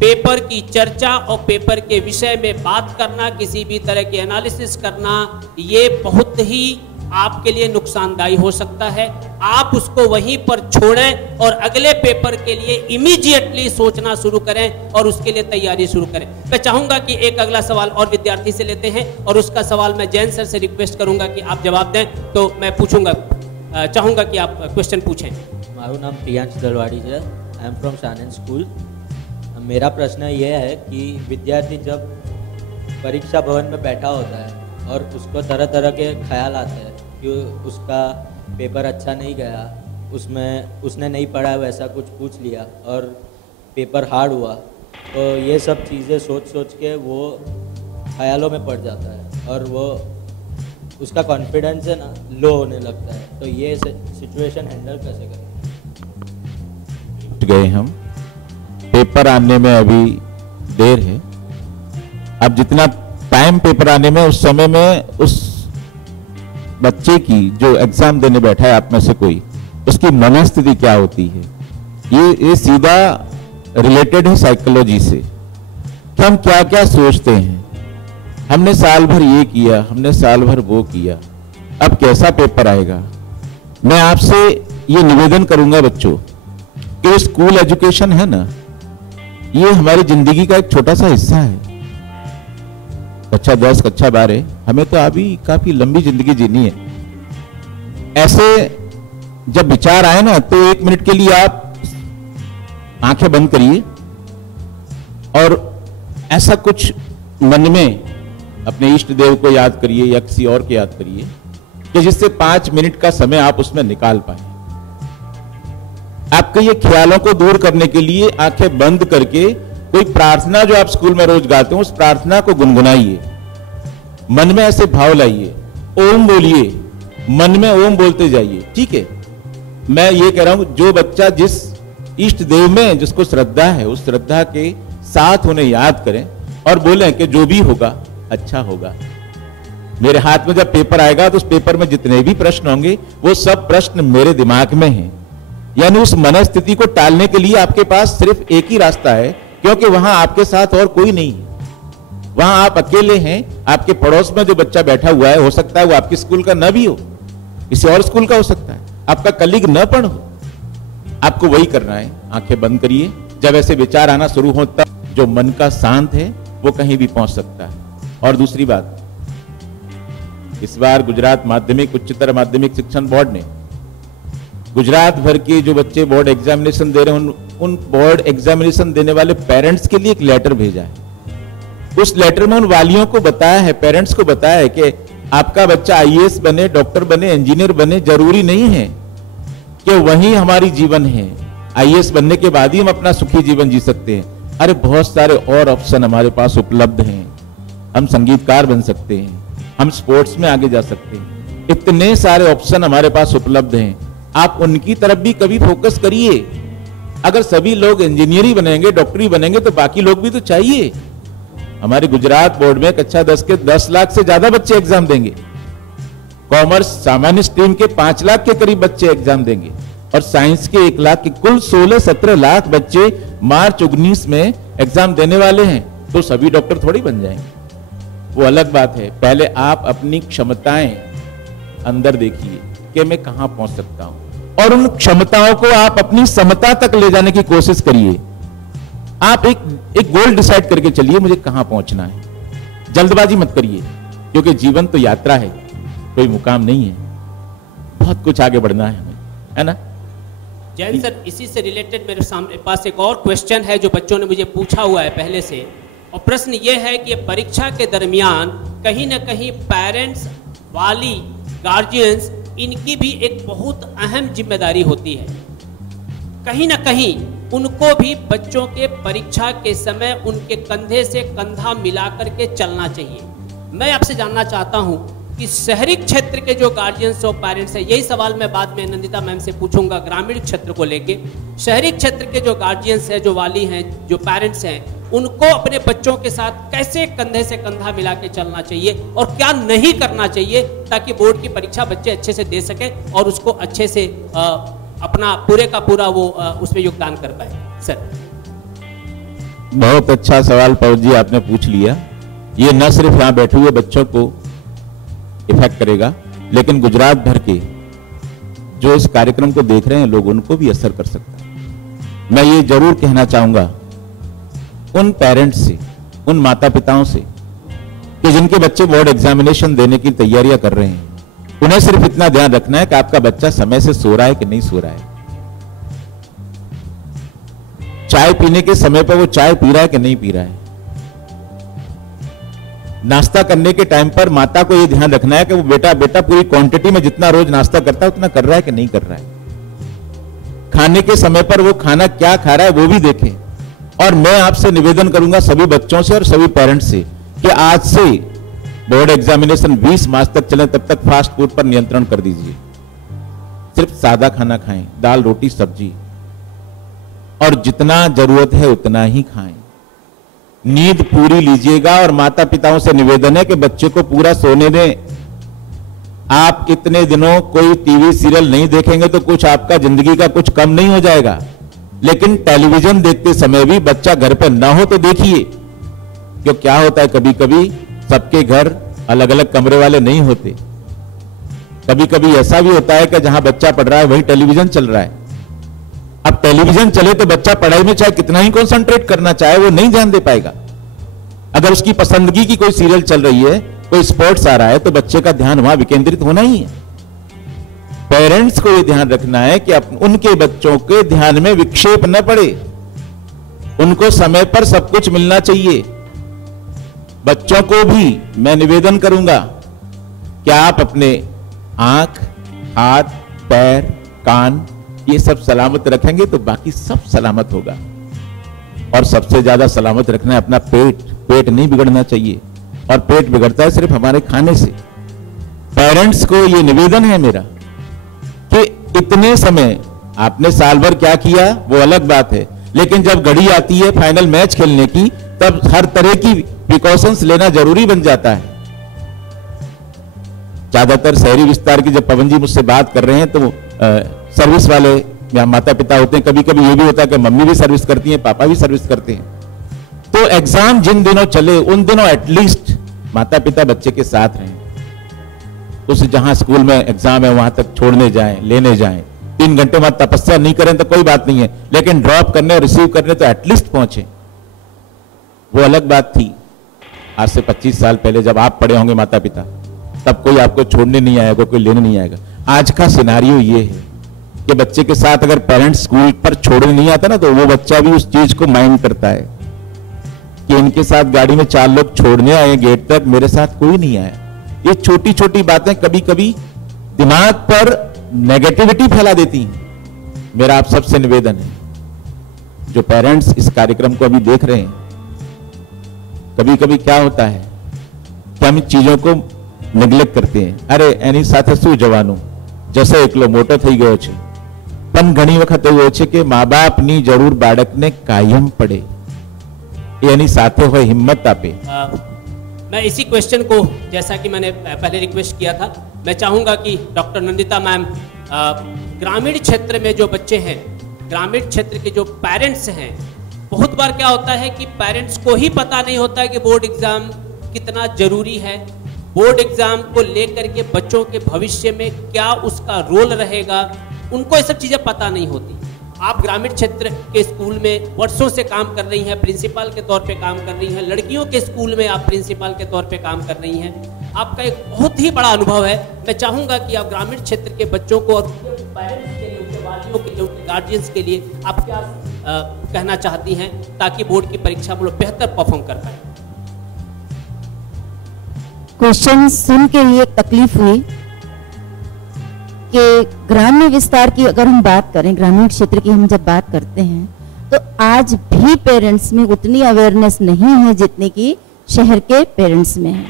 पेपर की चर्चा और पेपर के विषय में बात करना, किसी भी तरह की एनालिसिस करना, ये बहुत ही आपके लिए नुकसानदायी हो सकता है। आप उसको वहीं पर छोड़ें और अगले पेपर के लिए इमीडिएटली सोचना शुरू करें और उसके लिए तैयारी शुरू करें। मैं चाहूंगा कि एक अगला सवाल और विद्यार्थी से लेते हैं और उसका सवाल मैं जैन सर से रिक्वेस्ट करूंगा कि आप जवाब दें। तो मैं पूछूंगा, चाहूंगा कि आप क्वेश्चन पूछें। मारू नाम प्रियांश दलवाड़ी है, I am from Shanan school. मेरा प्रश्न यह है कि विद्यार्थी जब परीक्षा भवन में बैठा होता है और उसको तरह तरह के ख्याल आते हैं कि उसका पेपर अच्छा नहीं गया, उसमें उसने नहीं पढ़ा वैसा कुछ पूछ लिया और पेपर हार्ड हुआ, तो ये सब चीज़ें सोच सोच के वो ख्यालों में पड़ जाता है और वो उसका कॉन्फिडेंस है ना लो होने लगता है। तो ये सिचुएशन हैंडल कैसे करें? गए हम, पेपर आने में अभी देर है। अब जितना टाइम पेपर आने में, उस समय में उस बच्चे की जो एग्जाम देने बैठा है आप में से कोई, उसकी मनस्थिति क्या होती है, ये सीधा रिलेटेड है साइकोलॉजी से कि हम क्या क्या सोचते हैं। हमने साल भर ये किया, हमने साल भर वो किया, अब कैसा पेपर आएगा। मैं आपसे ये निवेदन करूंगा बच्चों कि स्कूल एजुकेशन है ना, ये हमारी जिंदगी का एक छोटा सा हिस्सा है। कक्षा 10, कक्षा 12, हमें तो अभी काफी लंबी जिंदगी जीनी है। ऐसे जब विचार आए ना, तो 1 मिनट के लिए आप आंखें बंद करिए और ऐसा कुछ मन में अपने इष्ट देव को याद करिए या किसी और को याद करिए कि जिससे 5 मिनट का समय आप उसमें निकाल पाए। आपके ये ख्यालों को दूर करने के लिए आंखें बंद करके कोई प्रार्थना जो आप स्कूल में रोज गाते हो, उस प्रार्थना को गुनगुनाइए, मन में ऐसे भाव लाइए, ओम बोलिए, मन में ओम बोलते जाइए। ठीक है, मैं ये कह रहा हूं, जो बच्चा जिस इष्ट देव में जिसको श्रद्धा है, उस श्रद्धा के साथ उन्हें याद करें और बोलें कि जो भी होगा अच्छा होगा। मेरे हाथ में जब पेपर आएगा तो उस पेपर में जितने भी प्रश्न होंगे वो सब प्रश्न मेरे दिमाग में हैं। यानी उस मनस्थिति को टालने के लिए आपके पास सिर्फ एक ही रास्ता है, क्योंकि वहां आपके साथ और कोई नहीं है, वहां आप अकेले हैं। आपके पड़ोस में जो बच्चा बैठा हुआ है, हो सकता है वो आपके स्कूल का न भी हो, किसी और स्कूल का हो सकता है, आपका कलीग न पढ़ हो। आपको वही करना है, आंखें बंद करिए। जब ऐसे विचार आना शुरू हो, तब जो मन का शांत है वो कहीं भी पहुंच सकता है। और दूसरी बात, इस बार गुजरात माध्यमिक उच्चतर माध्यमिक शिक्षण बोर्ड ने गुजरात भर के जो बच्चे बोर्ड एग्जामिनेशन दे रहे हैं, उन बोर्ड एग्जामिनेशन देने वाले पेरेंट्स के लिए एक लेटर भेजा है। उस लेटर में उन वालियों को बताया है, पेरेंट्स को बताया है कि आपका बच्चा आईएएस बने, डॉक्टर बने, इंजीनियर बने, जरूरी नहीं है कि वही हमारी जीवन है। आईएएस बनने के बाद ही हम अपना सुखी जीवन जी सकते हैं। अरे बहुत सारे और ऑप्शन हमारे पास उपलब्ध हैं। हम संगीतकार बन सकते हैं, हम स्पोर्ट्स में आगे जा सकते हैं, इतने सारे ऑप्शन हमारे पास उपलब्ध हैं। आप उनकी तरफ भी कभी फोकस करिए। अगर सभी लोग इंजीनियरी बनेंगे, डॉक्टरी बनेंगे, तो बाकी लोग भी तो चाहिए। हमारे गुजरात बोर्ड में कक्षा 10 के 10 लाख से ज्यादा बच्चे एग्जाम देंगे। कॉमर्स सामान्य स्ट्रीम के 5 लाख के करीब बच्चे एग्जाम देंगे और साइंस के 1 लाख के कुल 16-17 लाख बच्चे मार्च 19 में एग्जाम देने वाले हैं। तो सभी डॉक्टर थोड़ी बन जाएंगे, वो अलग बात है। पहले आप अपनी क्षमताएं अंदर देखिए कि मैं कहां पहुंच सकता हूं, और उन क्षमताओं को आप अपनी समता तक ले जाने की कोशिश करिए। आप एक गोल डिसाइड करके चलिए, मुझे कहां पहुंचना है। जल्दबाजी मत करिए, क्योंकि जीवन तो यात्रा है, कोई मुकाम नहीं है। बहुत कुछ आगे बढ़ना है हमें, है ना। जैन सर, इसी से रिलेटेड मेरे सामने पास एक और क्वेश्चन है जो बच्चों ने मुझे पूछा हुआ है पहले से, और प्रश्न ये है कि परीक्षा के दरमियान कहीं ना कहीं पेरेंट्स, वाली, गार्जियंस, इनकी भी एक बहुत अहम जिम्मेदारी होती है। कहीं ना कहीं उनको भी बच्चों के परीक्षा के समय उनके कंधे से कंधा मिला करके चलना चाहिए। मैं आपसे जानना चाहता हूं कि शहरी क्षेत्र के जो गार्जियंस और पेरेंट्स हैं, यही सवाल मैं बाद में नंदिता मैम से पूछूंगा ग्रामीण क्षेत्र को लेके। शहरी क्षेत्र के जो गार्जियंस हैं, जो वाली हैं, जो पेरेंट्स हैं, उनको अपने बच्चों के साथ कैसे कंधे से कंधा मिला के चलना चाहिए और क्या नहीं करना चाहिए, ताकि बोर्ड की परीक्षा बच्चे अच्छे से दे सकें और उसको अच्छे से अपना पूरे का पूरा वो उसमें योगदान कर पाए। सर, बहुत अच्छा सवाल पवन जी आपने पूछ लिया। ये न सिर्फ यहां बैठे हुए बच्चों को इफेक्ट करेगा, लेकिन गुजरात भर के जो इस कार्यक्रम को देख रहे हैं लोग, उनको भी असर कर सकता है। मैं ये जरूर कहना चाहूंगा उन पेरेंट्स से, उन माता पिताओं से कि जिनके बच्चे बोर्ड एग्जामिनेशन देने की तैयारियां कर रहे हैं, उन्हें सिर्फ इतना ध्यान रखना है कि आपका बच्चा समय से सो रहा है कि नहीं सो रहा है, चाय पीने के समय पर वो चाय पी रहा है कि नहीं पी रहा है, नाश्ता करने के टाइम पर माता को यह ध्यान रखना है कि वो बेटा पूरी क्वांटिटी में जितना रोज नाश्ता करता है उतना कर रहा है कि नहीं कर रहा है, खाने के समय पर वो खाना क्या खा रहा है वो भी देखें। और मैं आपसे निवेदन करूंगा सभी बच्चों से और सभी पेरेंट्स से कि आज से बोर्ड एग्जामिनेशन 20 मार्च तक चले, तब तक फास्ट फूड पर नियंत्रण कर दीजिए। सिर्फ सादा खाना खाएं, दाल रोटी सब्जी, और जितना जरूरत है उतना ही खाएं। नींद पूरी लीजिएगा और माता पिताओं से निवेदन है कि बच्चे को पूरा सोने दें। आप इतने दिनों कोई टीवी सीरियल नहीं देखेंगे तो कुछ आपका जिंदगी का कुछ कम नहीं हो जाएगा, लेकिन टेलीविजन देखते समय भी बच्चा घर पर ना हो तो देखिए। क्यों क्या होता है, कभी कभी सबके घर अलग अलग कमरे वाले नहीं होते, कभी कभी ऐसा भी होता है कि जहां बच्चा पढ़ रहा है वहीं टेलीविजन चल रहा है। अब टेलीविजन चले तो बच्चा पढ़ाई में चाहे कितना ही कंसंट्रेट करना चाहे वो नहीं ध्यान दे पाएगा। अगर उसकी पसंदगी की कोई सीरियल चल रही है, कोई स्पोर्ट्स आ रहा है, तो बच्चे का ध्यान वहां विकेंद्रित होना ही है। पेरेंट्स को यह ध्यान रखना है कि उनके बच्चों के ध्यान में विक्षेप न पड़े, उनको समय पर सब कुछ मिलना चाहिए। बच्चों को भी मैं निवेदन करूंगा कि आप अपने आंख, हाथ, पैर, कान ये सब सलामत रखेंगे तो बाकी सब सलामत होगा। और सबसे ज्यादा सलामत रखना है अपना पेट। पेट नहीं बिगड़ना चाहिए, और पेट बिगड़ता है सिर्फ हमारे खाने से। पेरेंट्स को ये निवेदन है मेरा कि इतने समय आपने साल भर क्या किया वो अलग बात है, लेकिन जब घड़ी आती है फाइनल मैच खेलने की, तब हर तरह की प्रिकॉशंस लेना जरूरी बन जाता है। ज्यादातर शहरी विस्तार की जब पवन जी मुझसे बात कर रहे हैं तो सर्विस वाले या माता पिता होते हैं, कभी कभी ये भी होता है कि मम्मी भी सर्विस करती हैं, पापा भी सर्विस करते हैं। तो एग्जाम जिन दिनों चले उन दिनों एटलीस्ट माता पिता बच्चे के साथ रहें। उस जहां स्कूल में एग्जाम है वहां तक छोड़ने जाएं, लेने जाएं। 3 घंटे बाद तपस्या नहीं करें तो कोई बात नहीं है, लेकिन ड्रॉप करने और रिसीव करने तो एटलीस्ट पहुंचे। वो अलग बात थी आज से 25 साल पहले जब आप पढ़े होंगे माता पिता, तब कोई आपको छोड़ने नहीं आएगा, कोई लेने नहीं आएगा। आज का सिनारियो ये है कि बच्चे के साथ अगर पेरेंट्स स्कूल पर छोड़ने नहीं आता ना, तो वो बच्चा भी उस चीज को माइंड करता है कि इनके साथ गाड़ी में 4 लोग छोड़ने आए गेट तक, मेरे साथ कोई नहीं आया। ये छोटी छोटी बातें कभी कभी दिमाग पर नेगेटिविटी फैला देती हैं। मेरा आप सबसे निवेदन है, जो पेरेंट्स इस कार्यक्रम को अभी देख रहे हैं, कभी कभी क्या होता है कि हम चीजों को नेग्लेक्ट करते हैं। अरे एनी સાથે શું જવાનું, જશે એકલો મોટો થઈ ગયો છે। પણ ઘણી વખત એવું છે કે મા-બાપની જરૂર બાળકને કાયમ પડે, એની સાથે હોય હિંમત આપે। मैं इसी क्वेश्चन को, जैसा कि मैंने पहले रिक्वेस्ट किया था, मैं चाहूंगा कि डॉक्टर नंदिता मैम ग्रामीण क्षेत्र में जो बच्चे हैं, ग्रामीण क्षेत्र के जो पेरेंट्स हैं, बहुत बार क्या होता है कि पेरेंट्स को ही पता नहीं होता है कि बोर्ड एग्जाम कितना जरूरी है। बोर्ड एग्जाम को लेकर के बच्चों के भविष्य में क्या उसका रोल रहेगा, उनको ये सब चीज़ें पता नहीं होती। आप ग्रामीण क्षेत्र के स्कूल में वर्षों से काम कर रही हैं, प्रिंसिपल के तौर पे काम कर रही हैं, लड़कियों के स्कूल में आप प्रिंसिपल के तौर पे काम कर रही हैं। आपका एक बहुत ही बड़ा अनुभव है। मैं चाहूँगा कि आप ग्रामीण क्षेत्र के बच्चों को और पेरेंट्स के लिए, उनके वालियों के लिए, उनके गार्जियंस के लिए आप क्या कहना चाहती हैं ताकि बोर्ड की परीक्षा में लोग बेहतर परफॉर्म कर पाए। क्वेश्चन सुन के ये तकलीफ हुई कि ग्रामीण विस्तार की अगर हम बात करें, ग्रामीण क्षेत्र की हम जब बात करते हैं, तो आज भी पेरेंट्स में उतनी अवेयरनेस नहीं है जितनी कि शहर के पेरेंट्स में है।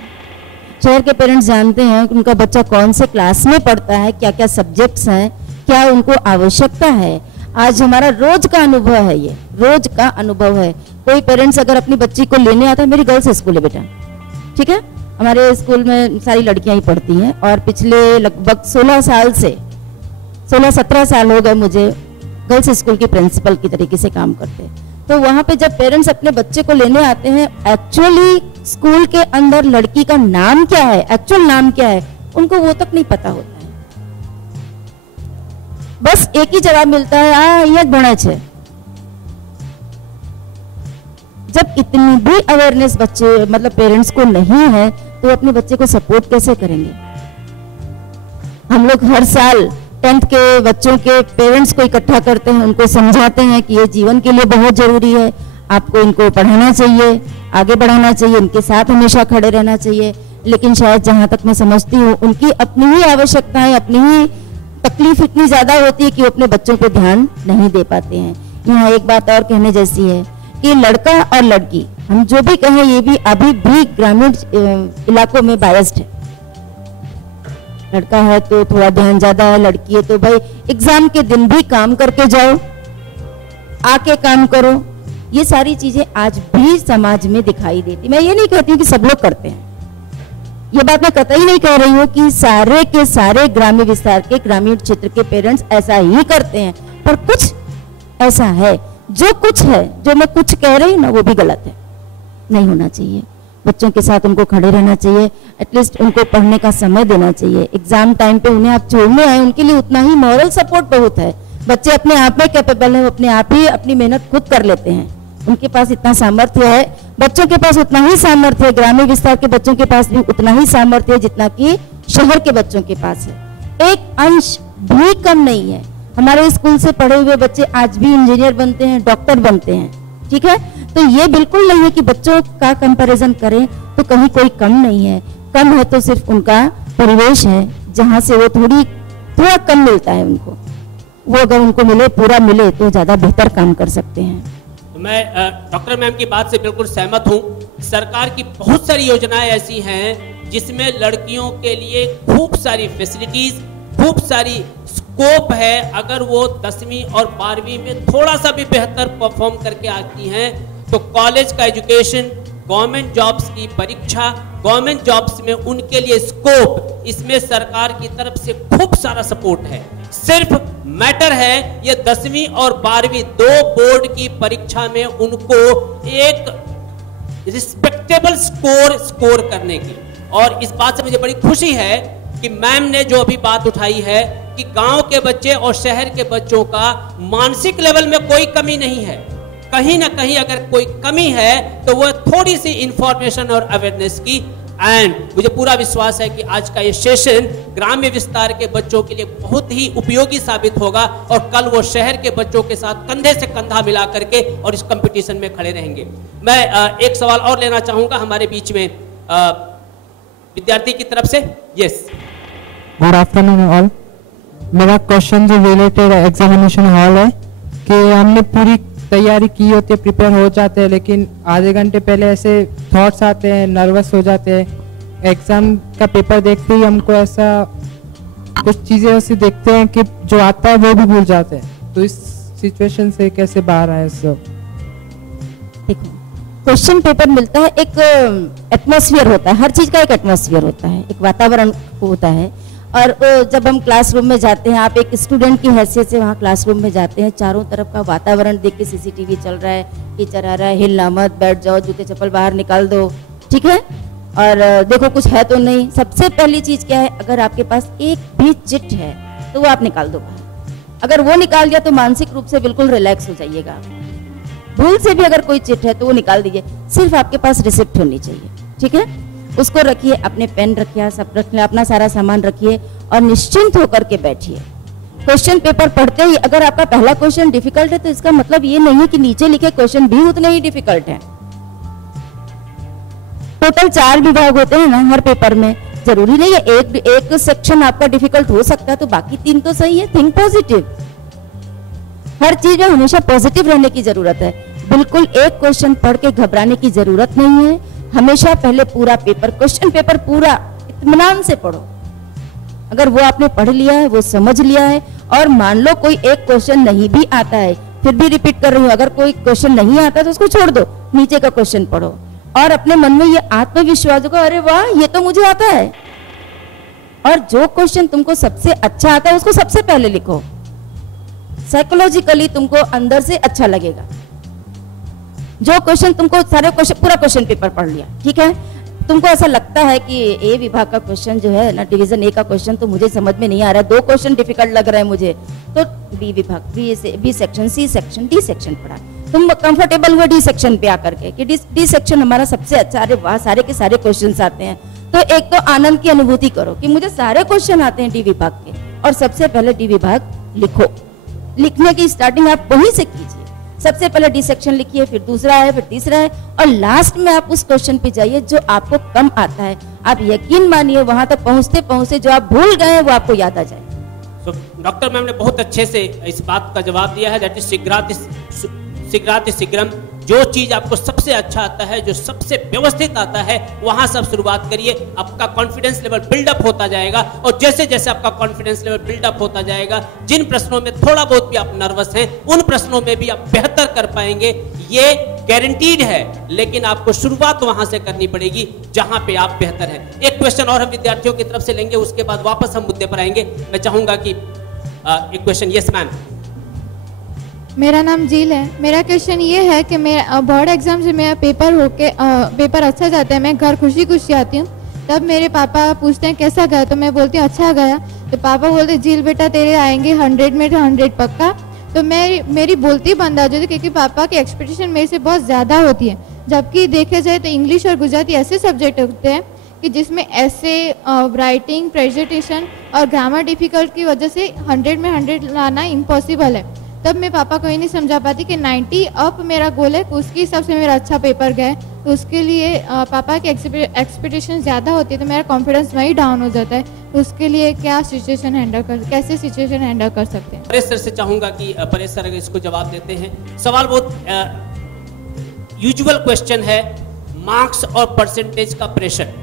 शहर के पेरेंट्स जानते हैं कि उनका बच्चा कौन से क्लास में पढ़ता है, क्या क्या सब्जेक्ट्स हैं, क्या उनको आवश्यकता है। आज हमारा रोज का अनुभव है, ये रोज का अनुभव है। कोई पेरेंट्स अगर अपनी बच्ची को लेने आता है, मेरी गर्ल्स स्कूल है बेटा, ठीक है, हमारे स्कूल में सारी लड़कियां ही पढ़ती हैं, और पिछले लगभग 16-17 साल हो गए मुझे गर्ल्स स्कूल की प्रिंसिपल की तरीके से काम करते। तो वहाँ पे जब पेरेंट्स अपने बच्चे को लेने आते हैं, एक्चुअली स्कूल के अंदर लड़की का नाम क्या है, एक्चुअल नाम क्या है, उनको वो तक नहीं पता होता है। बस एक ही जवाब मिलता है, ये गणे छे। जब इतनी भी अवेयरनेस बच्चे मतलब पेरेंट्स को नहीं है तो अपने बच्चे को सपोर्ट कैसे करेंगे? हम लोग हर साल 10th के बच्चों के पेरेंट्स को इकट्ठा करते हैं, उनको समझाते हैं कि ये जीवन के लिए बहुत जरूरी है, आपको इनको पढ़ाना चाहिए, आगे बढ़ाना चाहिए, इनके साथ हमेशा खड़े रहना चाहिए। लेकिन शायद जहां तक मैं समझती हूँ उनकी अपनी ही आवश्यकताएं, अपनी ही तकलीफ इतनी ज्यादा होती है कि वो अपने बच्चों को ध्यान नहीं दे पाते हैं। यहाँ एक बात और कहने जैसी है कि लड़का और लड़की हम जो भी कहें ये भी अभी भी ग्रामीण इलाकों में बायस्ड है। लड़का है तो थोड़ा ध्यान ज्यादा है, लड़की है तो भाई एग्जाम के दिन भी काम करके जाओ, आके काम करो। ये सारी चीजें आज भी समाज में दिखाई देती। मैं ये नहीं कहती हूँ कि सब लोग करते हैं, ये बात मैं कतई नहीं कह रही हूँ कि सारे के सारे ग्रामीण विस्तार के ग्रामीण क्षेत्र के पेरेंट्स ऐसा ही करते हैं, पर कुछ ऐसा है, जो कुछ है, जो मैं कुछ कह रही हूँ ना वो भी गलत है, नहीं होना चाहिए। बच्चों के साथ उनको खड़े रहना चाहिए, एटलीस्ट उनको पढ़ने का समय देना चाहिए। एग्जाम टाइम पे उन्हें आप छोड़ने आए, उनके लिए उतना ही मॉरल सपोर्ट बहुत है। बच्चे अपने आप में कैपेबल है, वो अपने आप ही अपनी मेहनत खुद कर लेते हैं, उनके पास इतना सामर्थ्य है। बच्चों के पास उतना ही सामर्थ्य है, ग्रामीण विस्तार के बच्चों के पास भी उतना ही सामर्थ्य है जितना कि शहर के बच्चों के पास है। एक अंश भी कम नहीं है। हमारे स्कूल से पढ़े हुए बच्चे आज भी इंजीनियर बनते हैं, डॉक्टर बनते हैं, ठीक है। तो ये बिल्कुल नहीं है कि बच्चों का कंपैरिजन करें तो कहीं कोई कम नहीं है। कम है तो सिर्फ उनका परिवेश है जहां से वो थोड़ा कम मिलता है उनको। वो अगर उनको मिले, पूरा मिले तो ज्यादा बेहतर काम कर सकते हैं। मैं डॉक्टर मैम की बात से बिल्कुल सहमत हूँ। सरकार की बहुत सारी योजनाएं ऐसी हैं जिसमें लड़कियों के लिए खूब सारी फैसिलिटीज, खूब सारी स्कोप है। अगर वो 10वीं और 12वीं में थोड़ा सा भी बेहतर परफॉर्म करके आती हैं तो कॉलेज का एजुकेशन, गवर्नमेंट जॉब्स की परीक्षा, गवर्नमेंट जॉब्स में उनके लिए स्कोप, इसमें सरकार की तरफ से खूब सारा सपोर्ट है। सिर्फ मैटर है ये 10वीं और 12वीं दो बोर्ड की परीक्षा में उनको एक रिस्पेक्टेबल स्कोर करने की। और इस बात से मुझे बड़ी खुशी है कि मैम ने जो अभी बात उठाई है कि गांव के बच्चे और शहर के बच्चों का मानसिक लेवल में कोई कमी नहीं है। कहीं ना कहीं अगर कोई कमी है तो वह थोड़ी सी इंफॉर्मेशन और अवेयरनेस की। एंड मुझे पूरा विश्वास है कि आज का ये सेशन ग्राम्य विस्तार के बच्चों के लिए बहुत ही उपयोगी साबित होगा और कल वो शहर के बच्चों के साथ कंधे से कंधा मिला करके और इस कंपटीशन में खड़े रहेंगे। मैं एक सवाल और लेना चाहूंगा हमारे बीच में विद्यार्थी की तरफ से। Yes, good afternoon all. मेरा क्वेश्चन जो रिलेटेड एग्जामिनेशन हॉल है कि हमने पूरी तैयारी की होती है, प्रिपेयर हो जाते हैं, लेकिन आधे घंटे पहले ऐसे थॉट्स आते हैं, नर्वस हो जाते हैं। एग्जाम का पेपर देखते ही हमको ऐसा कुछ चीजें ऐसी देखते हैं कि जो आता है वो भी भूल जाते हैं। तो इस सिचुएशन से कैसे बाहर आए सब? देखो, क्वेश्चन पेपर मिलता है, एक एटमॉस्फेयर होता है, हर चीज का एक एटमॉस्फेयर होता है, एक वातावरण होता है। और जब हम क्लासरूम में जाते हैं, आप एक स्टूडेंट की हैसियत से वहाँ क्लासरूम में जाते हैं, चारों तरफ का वातावरण देख के, सीसीटीवी चल रहा है, टीचर आ रहा है, हिलना मत, बैठ जाओ, जूते चप्पल बाहर निकाल दो, ठीक है। और देखो कुछ है तो नहीं। सबसे पहली चीज क्या है, अगर आपके पास एक भी चिट है तो वो आप निकाल दो बाहर। अगर वो निकाल दिया तो मानसिक रूप से बिल्कुल रिलैक्स हो जाइएगा। भूल से भी अगर कोई चिट है तो वो निकाल दीजिए, सिर्फ आपके पास रिसिप्ट होनी चाहिए, ठीक है। उसको रखिए, अपने पेन रखिए, सब रखिए, अपना सारा सामान रखिए और निश्चिंत होकर के बैठिए। क्वेश्चन पेपर पढ़ते ही अगर आपका पहला क्वेश्चन डिफिकल्ट है तो इसका मतलब ये नहीं है कि नीचे लिखे क्वेश्चन भी उतने ही डिफिकल्ट हैं। टोटल 4 विभाग होते हैं ना हर पेपर में, जरूरी नहीं है एक सेक्शन आपका डिफिकल्ट हो सकता है तो बाकी 3 तो सही है। थिंक पॉजिटिव, हर चीज में हमेशा पॉजिटिव रहने की जरूरत है। बिल्कुल एक क्वेश्चन पढ़ के घबराने की जरूरत नहीं है। हमेशा पहले पूरा पेपर, क्वेश्चन पेपर पूरा इत्मीनान से पढ़ो। अगर वो आपने पढ़ लिया है, वो समझ लिया है, और मान लो कोई एक क्वेश्चन नहीं भी आता है, फिर भी रिपीट कर रही हूँ, अगर कोई क्वेश्चन नहीं आता तो उसको छोड़ दो, नीचे का क्वेश्चन पढ़ो और अपने मन में ये आत्मविश्वास होगा, अरे वाह ये तो मुझे आता है। और जो क्वेश्चन तुमको सबसे अच्छा आता है उसको सबसे पहले लिखो, साइकोलॉजिकली तुमको अंदर से अच्छा लगेगा। जो क्वेश्चन तुमको सारे क्वेश्चन, पूरा क्वेश्चन पेपर पढ़ लिया, ठीक है, तुमको ऐसा लगता है कि ए विभाग का क्वेश्चन जो है ना, डिवीजन ए का क्वेश्चन तो मुझे समझ में नहीं आ रहा है, 2 क्वेश्चन डिफिकल्ट लग रहा है मुझे, तो बी विभाग, B section, C section, D section पढ़ा, तुम कंफर्टेबल हुए डी सेक्शन पे आकर के कि डी सेक्शन हमारा सबसे अच्छा, अरे वहाँ सारे के सारे क्वेश्चन आते हैं। तो एक तो आनंद की अनुभूति करो कि मुझे सारे क्वेश्चन आते हैं डी विभाग के, और सबसे पहले डी विभाग लिखो। लिखने की स्टार्टिंग आप वहीं से कीजिए, सबसे पहले डी सेक्शन लिखिए, फिर दूसरा है, फिर तीसरा है, और लास्ट में आप उस क्वेश्चन पे जाइए जो आपको कम आता है। आप यकीन मानिए वहां तक पहुंचते पहुंचते जो आप भूल गए हैं वो आपको याद आ जाए। डॉक्टर मैम ने बहुत अच्छे से इस बात का जवाब दिया है, दैट इज शीघ्राति शीघ्रम। जो चीज आपको सबसे अच्छा आता है, जो सबसे व्यवस्थित आता है, वहां से आप शुरुआत करिए, आपका कॉन्फिडेंस लेवल बिल्डअप होता जाएगा, और जैसे जैसे आपका कॉन्फिडेंस लेवल बिल्डअप होता जाएगा, जिन प्रश्नों में थोड़ा बहुत भी आप नर्वस हैं, उन प्रश्नों में भी आप बेहतर कर पाएंगे, ये गारंटीड है। लेकिन आपको शुरुआत वहां से करनी पड़ेगी जहां पे आप बेहतर हैं। एक क्वेश्चन और हम विद्यार्थियों की तरफ से लेंगे, उसके बाद वापस हम मुद्दे पर आएंगे। मैं चाहूंगा कि एक क्वेश्चन, यस मैम। मेरा नाम जील है। मेरा क्वेश्चन ये है कि मैं बोर्ड एग्जाम से मेरा पेपर अच्छा जाता है, मैं घर खुशी खुशी आती हूँ, तब मेरे पापा पूछते हैं कैसा गया, तो मैं बोलती हूँ अच्छा गया, तो पापा बोलते जील बेटा तेरे आएंगे 100 में 100 पक्का। तो मेरी बोलती बंद आ जाती, क्योंकि पापा की एक्सपेक्टेशन मेरे से बहुत ज़्यादा होती है। जबकि देखे जाए तो इंग्लिश और गुजराती ऐसे सब्जेक्ट होते हैं कि जिसमें ऐसे राइटिंग, प्रेजेंटेशन और ग्रामर डिफिकल्ट की वजह से 100 में 100 लाना इम्पॉसिबल है। तब मैं पापा को ये नहीं समझा पाती कि 90 अप मेरा गोल है, तो उसके हिसाब से मेरा अच्छा पेपर गया, तो उसके लिए पापा की एक्सपेक्टेशन ज़्यादा होती है, तो मेरा कॉन्फिडेंस वहीं डाउन हो जाता है। तो उसके लिए क्या सिचुएशन कैसे सिचुएशन हैंडल कर सकते हैं? परेश सर से चाहूंगा कि परेश सर अगर इसको जवाब देते हैं। सवाल बहुत यूजुअल क्वेश्चन है, मार्क्स और परसेंटेज का प्रेशर।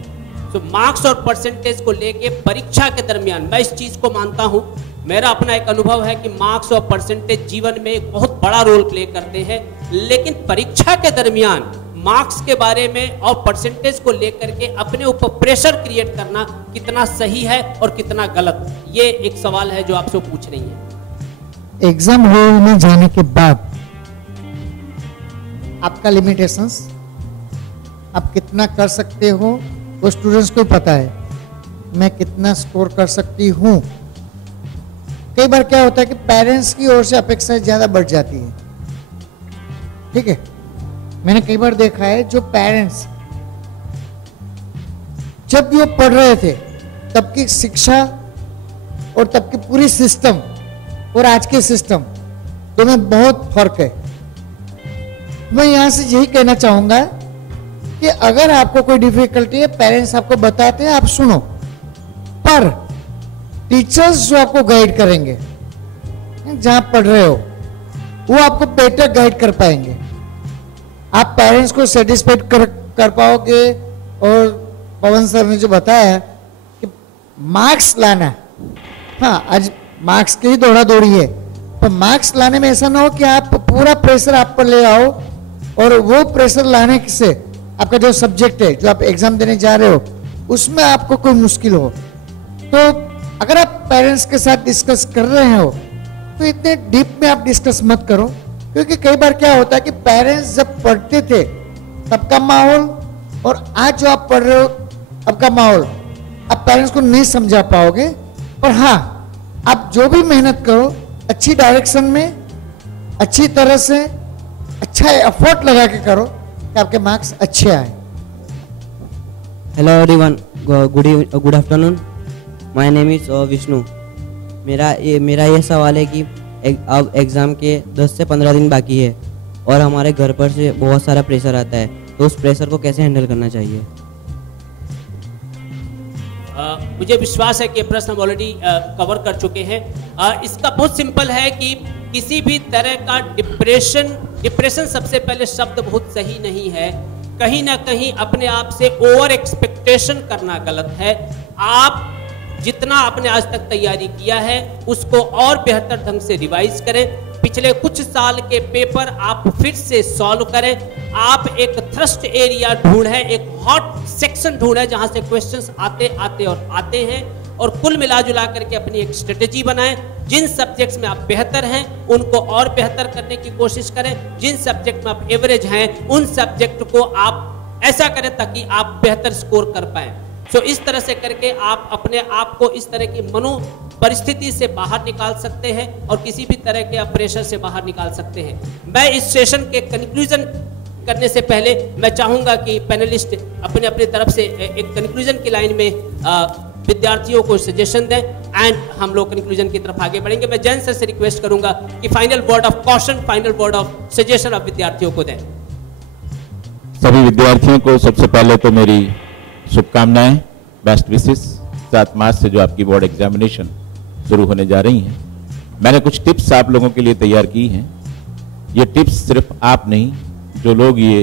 तो मार्क्स और परसेंटेज को लेके परीक्षा के दरमियान मैं इस चीज को मानता हूं, मेरा अपना एक अनुभव है कि मार्क्स और परसेंटेज जीवन में एक बहुत बड़ा रोल प्ले करते हैं, लेकिन परीक्षा के दरमियान मार्क्स के बारे में और परसेंटेज को लेकर के अपने ऊपर प्रेशर क्रिएट करना कितना सही है और कितना गलत, ये एक सवाल है जो आपसे पूछ रही है। एग्जाम हॉल में जाने के बाद आपका लिमिटेशंस, आप कितना कर सकते हो वो स्टूडेंट्स को पता है। मैं कितना स्कोर कर सकती हूँ। कई बार क्या होता है कि पेरेंट्स की ओर से अपेक्षा ज़्यादा बढ़ जाती है, ठीक है। मैंने कई बार देखा है जो पेरेंट्स जब भी वो पढ़ रहे थे तब की शिक्षा और तब की पूरी सिस्टम और आज के सिस्टम दोनों में बहुत फर्क है। मैं यहां से यही कहना चाहूंगा कि अगर आपको कोई डिफिकल्टी है, पेरेंट्स आपको बताते हैं, आप सुनो, पर टीचर्स जो आपको गाइड करेंगे जहां पढ़ रहे हो वो आपको बेटर गाइड कर पाएंगे। आप पेरेंट्स को सेटिस्फाइड कर पाओगे। और पवन सर ने जो बताया कि मार्क्स लाना, हाँ आज मार्क्स की ही दौड़ा दौड़ी है, पर मार्क्स लाने में ऐसा ना हो कि आप पूरा प्रेशर आप पर ले आओ और वो प्रेशर लाने से आपका जो सब्जेक्ट है जो आप एग्जाम देने जा रहे हो उसमें आपको कोई मुश्किल हो। तो अगर आप पेरेंट्स के साथ डिस्कस कर रहे हो तो इतने डीप में आप डिस्कस मत करो, क्योंकि कई बार क्या होता है कि पेरेंट्स जब पढ़ते थे तब का माहौल और आज जो आप पढ़ रहे हो अब का माहौल आप पेरेंट्स को नहीं समझा पाओगे। पर हाँ, आप जो भी मेहनत करो अच्छी डायरेक्शन में, अच्छी तरह से अच्छा एफर्ट लगा के करो कि आपके मार्क्स अच्छे आए। Hello everyone, good afternoon, my name is Vishnu. मेरा ये सवाल है कि अब एग्ज़ाम के 10 से 15 दिन बाकी है और हमारे घर पर से बहुत सारा प्रेशर आता है, तो उस प्रेशर को कैसे हैंडल करना चाहिए? मुझे विश्वास है कि ये प्रश्न हम ऑलरेडी कवर कर चुके हैं। इसका बहुत सिंपल है कि किसी भी तरह का डिप्रेशन सबसे पहले शब्द बहुत सही नहीं है। कहीं ना कहीं अपने आप से ओवर एक्सपेक्टेशन करना गलत है। आप जितना आपने आज तक तैयारी किया है उसको और बेहतर ढंग से रिवाइज करें। पिछले कुछ साल के पेपर आप फिर से सॉल्व करें। आप एक थ्रस्ट एरिया ढूंढें, एक हॉट सेक्शन ढूंढें जहां से क्वेश्चंस आते हैं और कुल मिला जुला करके अपनी एक स्ट्रेटेजी बनाएं। जिन सब्जेक्ट्स में आप बेहतर हैं उनको और बेहतर करने की कोशिश करें। जिन सब्जेक्ट में आप एवरेज हैं उन सब्जेक्ट को आप ऐसा करें ताकि आप बेहतर स्कोर कर पाए। सो इस तरह से करके आप अपने आप को इस तरह की मनो परिस्थिति से बाहर निकाल सकते हैं और किसी भी तरह के प्रेशर से बाहर निकाल सकते हैं। मैं इस सेशन के कंक्लूजन करने से पहले मैं चाहूंगा कि पैनलिस्ट अपने अपनी तरफ से एक कंक्लूजन की लाइन में विद्यार्थियों को सजेशन दें एंड हम लोग कंक्लूजन की तरफ आगे बढ़ेंगे। मैं जैन सर से रिक्वेस्ट करूंगा कि final word of caution, final word of suggestion आप विद्यार्थियों को दें। सभी विद्यार्थियों को सबसे पहले तो मेरी शुभकामनाएं, बेस्ट विशेस। 7 मार्च से जो आपकी बोर्ड एग्जामिनेशन शुरू होने जा रही हैं, मैंने कुछ टिप्स आप लोगों के लिए तैयार की हैं। ये टिप्स सिर्फ आप नहीं, जो लोग ये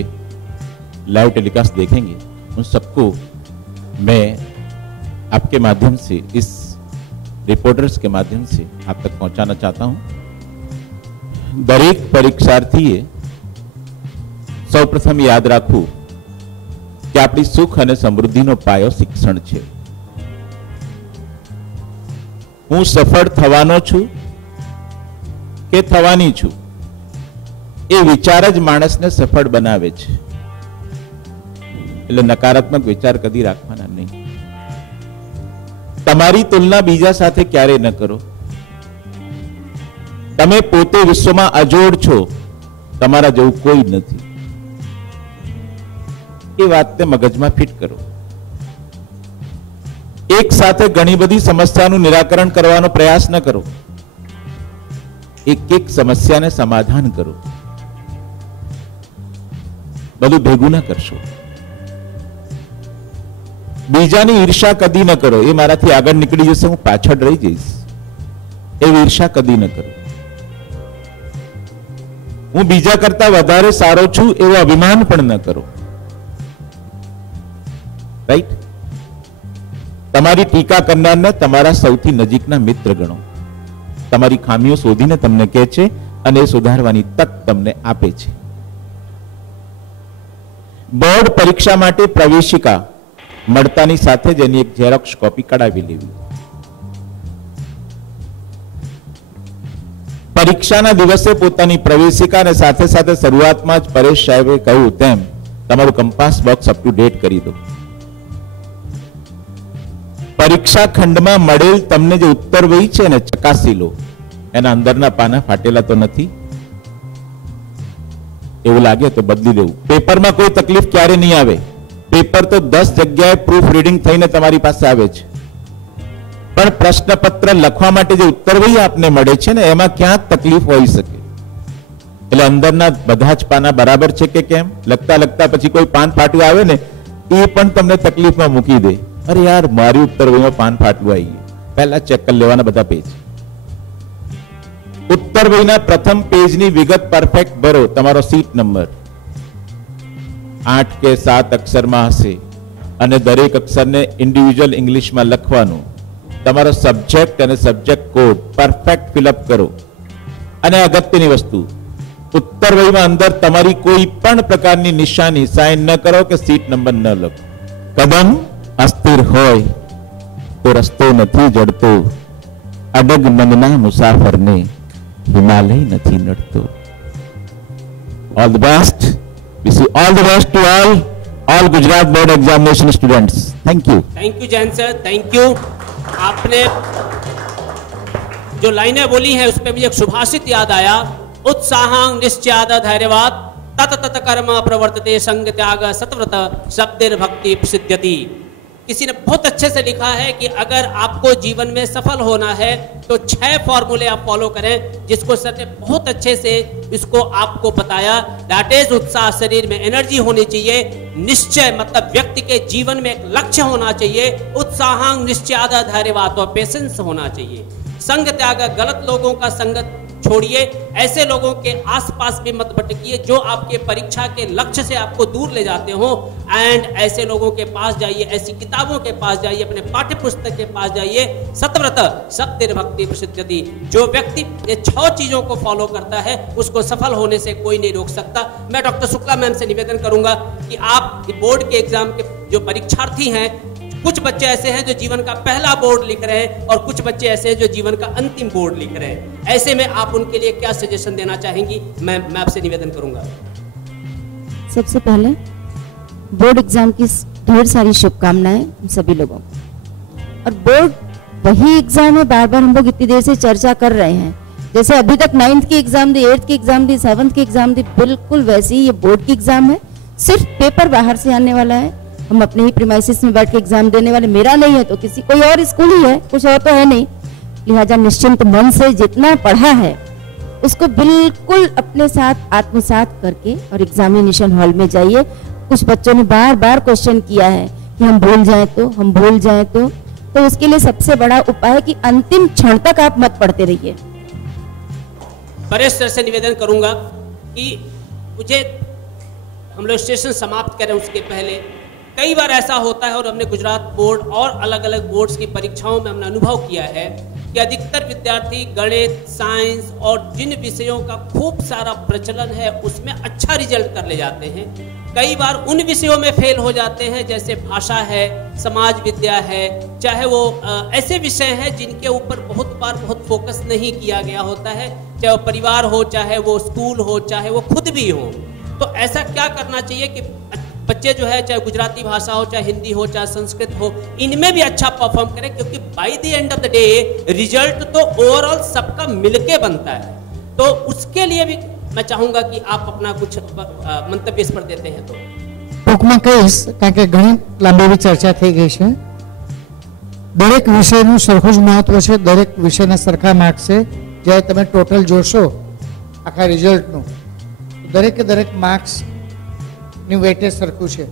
लाइव टेलीकास्ट देखेंगे उन सबको मैं आपके माध्यम से, इस रिपोर्टर्स के माध्यम से आप तक पहुंचाना चाहता हूं। दरेक परीक्षार्थी સૌપ્રથમ યાદ રાખવું કે આપણી સુખ અને સમૃદ્ધિનો પાયો શિક્ષણ છે। હું સફળ થવાનો છું કે થવાની છું, એ વિચાર જ માણસને સફળ બનાવે છે। એટલે નકારાત્મક વિચાર કદી રાખવાના નહીં। તમારી તુલના બીજા સાથે ક્યારે ન કરો। તમે પોતે વિશ્વમાં અજોડ છો, તમારા જેવું કોઈ નથી। એ વાતને મગજમાં ફિટ કરો। એક સાથે ઘણી બધી સમસ્યાનું નિરાકરણ કરવાનો પ્રયાસ ન કરો, એક એક સમસ્યાને સમાધાન કરો। બધું ભેગું ન કરશો। બીજાની ઈર્ષા કદી ન કરો, એ મારાથી આગળ નીકળી જશે, હું પાછળ રહી જઈશ, એવી ઈર્ષા કદી ન કરો। હું બીજા કરતા વધારે સારો છું એવો અભિમાન પણ ન કરો। રાઈટ? તમારી ટીકા કરનારને તમારા સૌથી નજીકના મિત્ર ગણો। તમારી ખામીઓ શોધીને તમને કહે છે અને સુધારવાની તક તમને આપે છે। બોર્ડ પરીક્ષા માટે પ્રવેશિકા મળતાની સાથે જ એની એક ઝેરોક્સ કોપી કઢાવી લેવી। પરીક્ષાના દિવસે પોતાની પ્રવેશિકાને સાથે સાથે શરૂઆતમાં જ પરેશ સાહેબે કહ્યું તેમ તમારું compass box up to date કરી દો। પરીક્ષા ખંડમાં મળેલ તમને જે ઉત્તર વહી છે ને ચકાસી લો, એના અંદરના પાના ફાટેલા તો નથી? એવું લાગે તો બદલી દેવું। પેપરમાં કોઈ તકલીફ ક્યારે નહીં આવે। પેપર તો 10 જગ્યાએ પ્રૂફ રીડિંગ થઈને તમારી પાસે આવે છે, પણ પ્રશ્નપત્ર લખવા માટે જે ઉત્તર વહી આપને મળે છે ને એમાં ક્યાંક તકલીફ હોઈ શકે। એટલે અંદરના બધા જ પાના બરાબર છે કે કેમ લખતા લખતા પછી કોઈ પાન ફાટ્યું આવે ને એ પણ તમને તકલીફમાં મૂકી દે। અરે યાર, મારી ઉત્તર વહીમાં પાન ફાટલું આવી ગયું, પહેલા ચેક કરી લેવાના બધા પેજ। ઉત્તર વહીના પ્રથમ પેજની વિગત પરફેક્ટ ભરો। તમારો સીટ નંબર 8 કે 7 અક્ષરમાં હશે અને દરેક અક્ષરને ઇન્ડિવિજ્યુઅલ ઇંગ્લિશમાં લખવાનું। તમારો સબ્જેક્ટ અને સબ્જેક્ટ કોડ પરફેક્ટ ફિલઅપ કરો। અને અગત્યની વસ્તુ, ઉત્તર વહીમાં અંદર તમારી કોઈ પણ પ્રકારની નિશાની સાઇન ન કરો કે સીટ નંબર ન લખો। કદમ અસ્થિર હોય તો રસ્તો નથી જડતો, અડગ મનના મુસાફરને હિમાલય નથી નડતો। All the best, wish you all the best to all Gujarat board examination students. Thank you. Thank you Jain sir, thank you. आपने जो लाइनें बोली हैं उस पर मुझे एक सुभाषित याद आया, उत्साहं निश्चयाद धैर्यवाद तत तत कर्म प्रवर्तते संग त्याग सतव्रत शब्देर भक्ति प्रसिद्ध्यति। किसी ने बहुत अच्छे से लिखा है कि अगर आपको जीवन में सफल होना है तो 6 फॉर्मूले आप फॉलो करें, जिसको सर ने बहुत अच्छे से इसको आपको बताया। दैट इज उत्साह, शरीर में एनर्जी होनी चाहिए। निश्चय मतलब व्यक्ति के जीवन में एक लक्ष्य होना चाहिए। उत्साहं निश्चयाद धैर्यवाद और पेशेंस होना चाहिए। संग त्याग, गलत लोगों का संगत छोड़िए, ऐसे लोगों के आसपास भी मत भटकिए जो आपके परीक्षा के लक्ष्य से आपको दूर ले जाते हो। एंड ऐसे लोगों के पास जाइए, ऐसी किताबों के पास जाइए, अपने पाठ्य पुस्तक के पास जाइए। सतव्रत शब्देर भक्ति प्रसिद्ध्यति। जो व्यक्ति ये 6 चीजों को फॉलो करता है उसको सफल होने से कोई नहीं रोक सकता। मैं डॉक्टर शुक्ला मैम से निवेदन करूंगा कि आप बोर्ड के एग्जाम के जो परीक्षार्थी हैं, कुछ बच्चे ऐसे हैं जो जीवन का पहला बोर्ड लिख रहे हैं और कुछ बच्चे ऐसे हैं जो जीवन का अंतिम बोर्ड लिख रहे हैं। ऐसे में आप उनके लिए क्या सजेशन देना चाहेंगी? मैं आपसे निवेदन करूंगा। सबसे पहले बोर्ड एग्जाम की ढेर सारी शुभकामनाएं हम सभी लोगों को। और बोर्ड वही एग्जाम है, बार बार हम लोग इतनी देर से चर्चा कर रहे हैं, जैसे अभी तक 9th की एग्जाम दी, 8th की एग्जाम दी, 7th की एग्जाम दी, बिल्कुल वैसे ही ये बोर्ड की एग्जाम है। सिर्फ पेपर बाहर से आने वाला है, हम अपने ही प्रीमाइसिस में बैठ के एग्जाम देने वाले, मेरा नहीं है तो किसी कोई और स्कूल ही है, कुछ और तो है नहीं। लिहाजा निश्चिंत मन से जितना पढ़ा है उसको बिल्कुल अपने साथ आत्मसात करके और एग्जामिनेशन हॉल में जाइए। कुछ बच्चों ने बार बार क्वेश्चन किया है कि हम भूल जाएं तो उसके लिए सबसे बड़ा उपाय है कि अंतिम क्षण तक आप मत पढ़ते रहिए। परेश सर से निवेदन करूंगा कि मुझे हम लोग सेशन समाप्त करें उसके पहले, कई बार ऐसा होता है और हमने गुजरात बोर्ड और अलग अलग बोर्ड्स की परीक्षाओं में हमने अनुभव किया है कि अधिकतर विद्यार्थी गणित, साइंस और जिन विषयों का खूब सारा प्रचलन है उसमें अच्छा रिजल्ट कर ले जाते हैं, कई बार उन विषयों में फेल हो जाते हैं जैसे भाषा है, समाज विद्या है, चाहे वो ऐसे विषय हैं जिनके ऊपर बहुत बार बहुत फोकस नहीं किया गया होता है, चाहे वो परिवार हो, चाहे वो स्कूल हो, चाहे वो खुद भी हो। तो ऐसा क्या करना चाहिए कि बच्चे जो है, चाहे गुजराती भाषा हो, चाहे हिंदी हो, चाहे संस्कृत हो, इनमें भी अच्छा परफॉर्म करें, क्योंकि by the end of the day result तो ओवरऑल सबका मिलके बनता है। तो उसके लिए भी मैं चाहूंगा कि आप अपना कुछ मंतव्य इस पर देते हैं तो ટૂંકમાં કહીશ, કારણ કે ઘણી લાંબી ચર્ચા થઈ ગઈ છે। દરેક વિષયનું સરખું જ મહત્વ છે, દરેક વિષયના સરખા માર્ક્સ છે। જ્યારે તમે ટોટલ જોશો આખા રિઝલ્ટનું, દરેકે દરેક માર્ક્સની વેટેજ સરખું છે।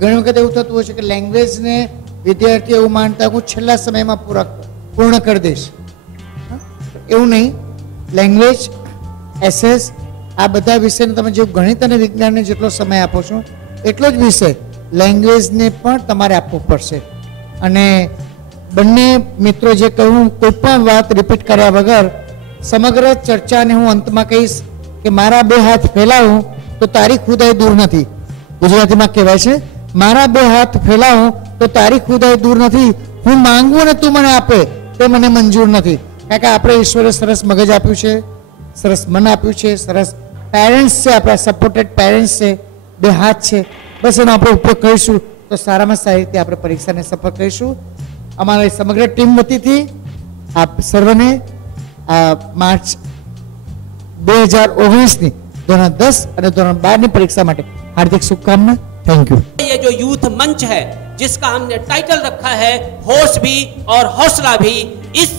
ઘણી વખત એવું થતું હોય છે કે લેંગ્વેજને વિદ્યાર્થીઓ એવું માનતા હું છેલ્લા સમયમાં પૂર્ણ કરી દઈશ, એવું નહીં। લેંગ્વેજ, એસએસ, આ બધા વિષયને તમે જે ગણિત અને વિજ્ઞાનને જેટલો સમય આપો છો એટલો જ વિષય લેંગ્વેજને પણ તમારે આપવો પડશે। અને બંને મિત્રો જે કહ્યું, કોઈ પણ વાત રિપીટ કર્યા વગર સમગ્ર ચર્ચાને હું અંતમાં કહીશ કે મારા બે હાથ ફેલાવું તો તારી ખુદાઈ દૂર નથી। ગુજરાતીમાં કહેવાય છે, મારા બે હાથ ફેલાવું તો તારી ખુદાઈ દૂર નથી, હું માંગુ અને તું મને આપે તે મને મંજૂર નથી। કારણ કે આપણે ઈશ્વરે સરસ મગજ આપ્યું છે, સરસ મન આપ્યું છે, સરસ પેરેન્ટ્સ છે, આપણા સપોર્ટેડ પેરેન્ટ્સ છે, બે હાથ છે, બસ એનો આપણે ઉપયોગ કરીશું તો સારામાં સારી રીતે આપણે પરીક્ષાને સફળ કરીશું। અમારી સમગ્ર ટીમ વતીથી આપ સર્વને માર્ચ 2019ની ધોરણ 10 અને ધોરણ 12ની પરીક્ષા માટે હાર્दिक शुभकामना। Thank you. ये जो यूथ मंच है जिसका हमने टाइटल रखा है होश भी और हौसला भी, इस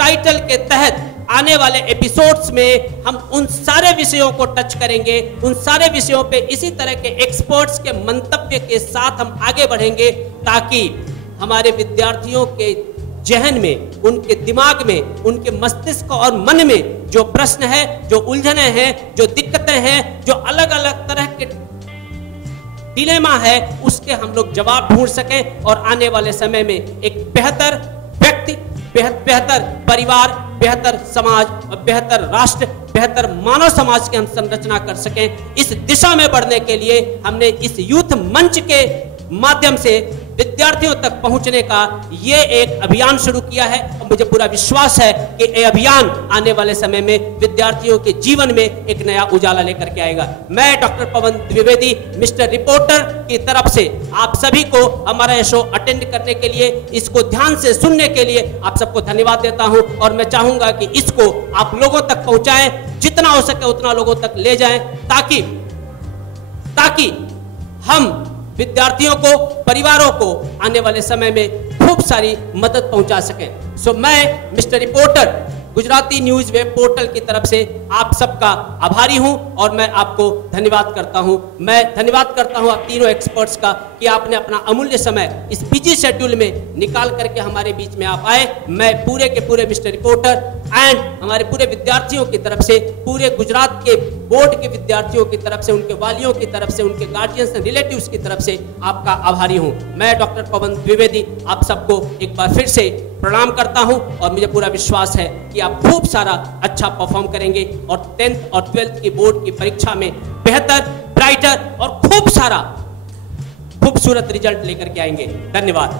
टाइटल के तहत आने वाले एपिसोड्स में हम उन सारे विषयों को टच करेंगे, उन सारे विषयों पे इसी तरह के एक्सपर्ट्स के मंतव्य के साथ हम आगे बढ़ेंगे, ताकि हमारे विद्यार्थियों के जहन में, उनके दिमाग में, उनके मस्तिष्क और मन में जो प्रश्न है, जो उलझने हैं, जो दिक्कतें हैं, जो अलग अलग तरह के डिलेमा है, उसके हम लोग जवाब ढूंढ सकें और आने वाले समय में एक बेहतर व्यक्ति, बेहतर परिवार, बेहतर समाज और बेहतर राष्ट्र, बेहतर मानव समाज की हम संरचना कर सकें। इस दिशा में बढ़ने के लिए हमने इस यूथ मंच के माध्यम से विद्यार्थियों तक पहुंचने का ये एक अभियान शुरू किया है और मुझे पूरा विश्वास है कि ये अभियान आने वाले समय में विद्यार्थियों के जीवन में एक नया उजाला लेकर के आएगा। मैं डॉक्टर पवन द्विवेदी, मिस्टर रिपोर्टर की तरफ से आप सभी को हमारा ये शो अटेंड करने के लिए, इसको ध्यान से सुनने के लिए आप सबको धन्यवाद देता हूं और मैं चाहूंगा कि इसको आप लोगों तक पहुंचाएं, जितना हो सके उतना लोगों तक ले जाएं, ताकि हम विद्यार्थियों को, परिवारों को आने वाले समय में खूब सारी मदद पहुंचा सकें। सो मैं mister reporter Gujarati news web portal की तरफ से आप सबका आभारी हूं और मैं आपको धन्यवाद करता हूं। मैं धन्यवाद करता हूं आप तीनों एक्सपर्ट्स का कि आपने अपना अमूल्य समय इस बिजी शेड्यूल में निकाल करके हमारे बीच में आप आए। मैं पूरे के पूरे मिस्टर रिपोर्टर एंड हमारे पूरे विद्यार्थियों की तरफ से, पूरे गुजरात के बोर्ड के विद्यार्थियों की तरफ से, उनके वालियों की तरफ से, उनके गार्जियंस एंड रिलेटिव्स की तरफ से आपका आभारी हूं। मैं डॉक्टर पवन द्विवेदी आप सबको एक बार फिर से प्रणाम करता हूं और मुझे पूरा विश्वास है कि आप खूब सारा अच्छा परफॉर्म करेंगे और 10th और 12th की बोर्ड की परीक्षा में बेहतर, ब्राइटर और खूब सारा खूबसूरत रिजल्ट लेकर के आएंगे। धन्यवाद।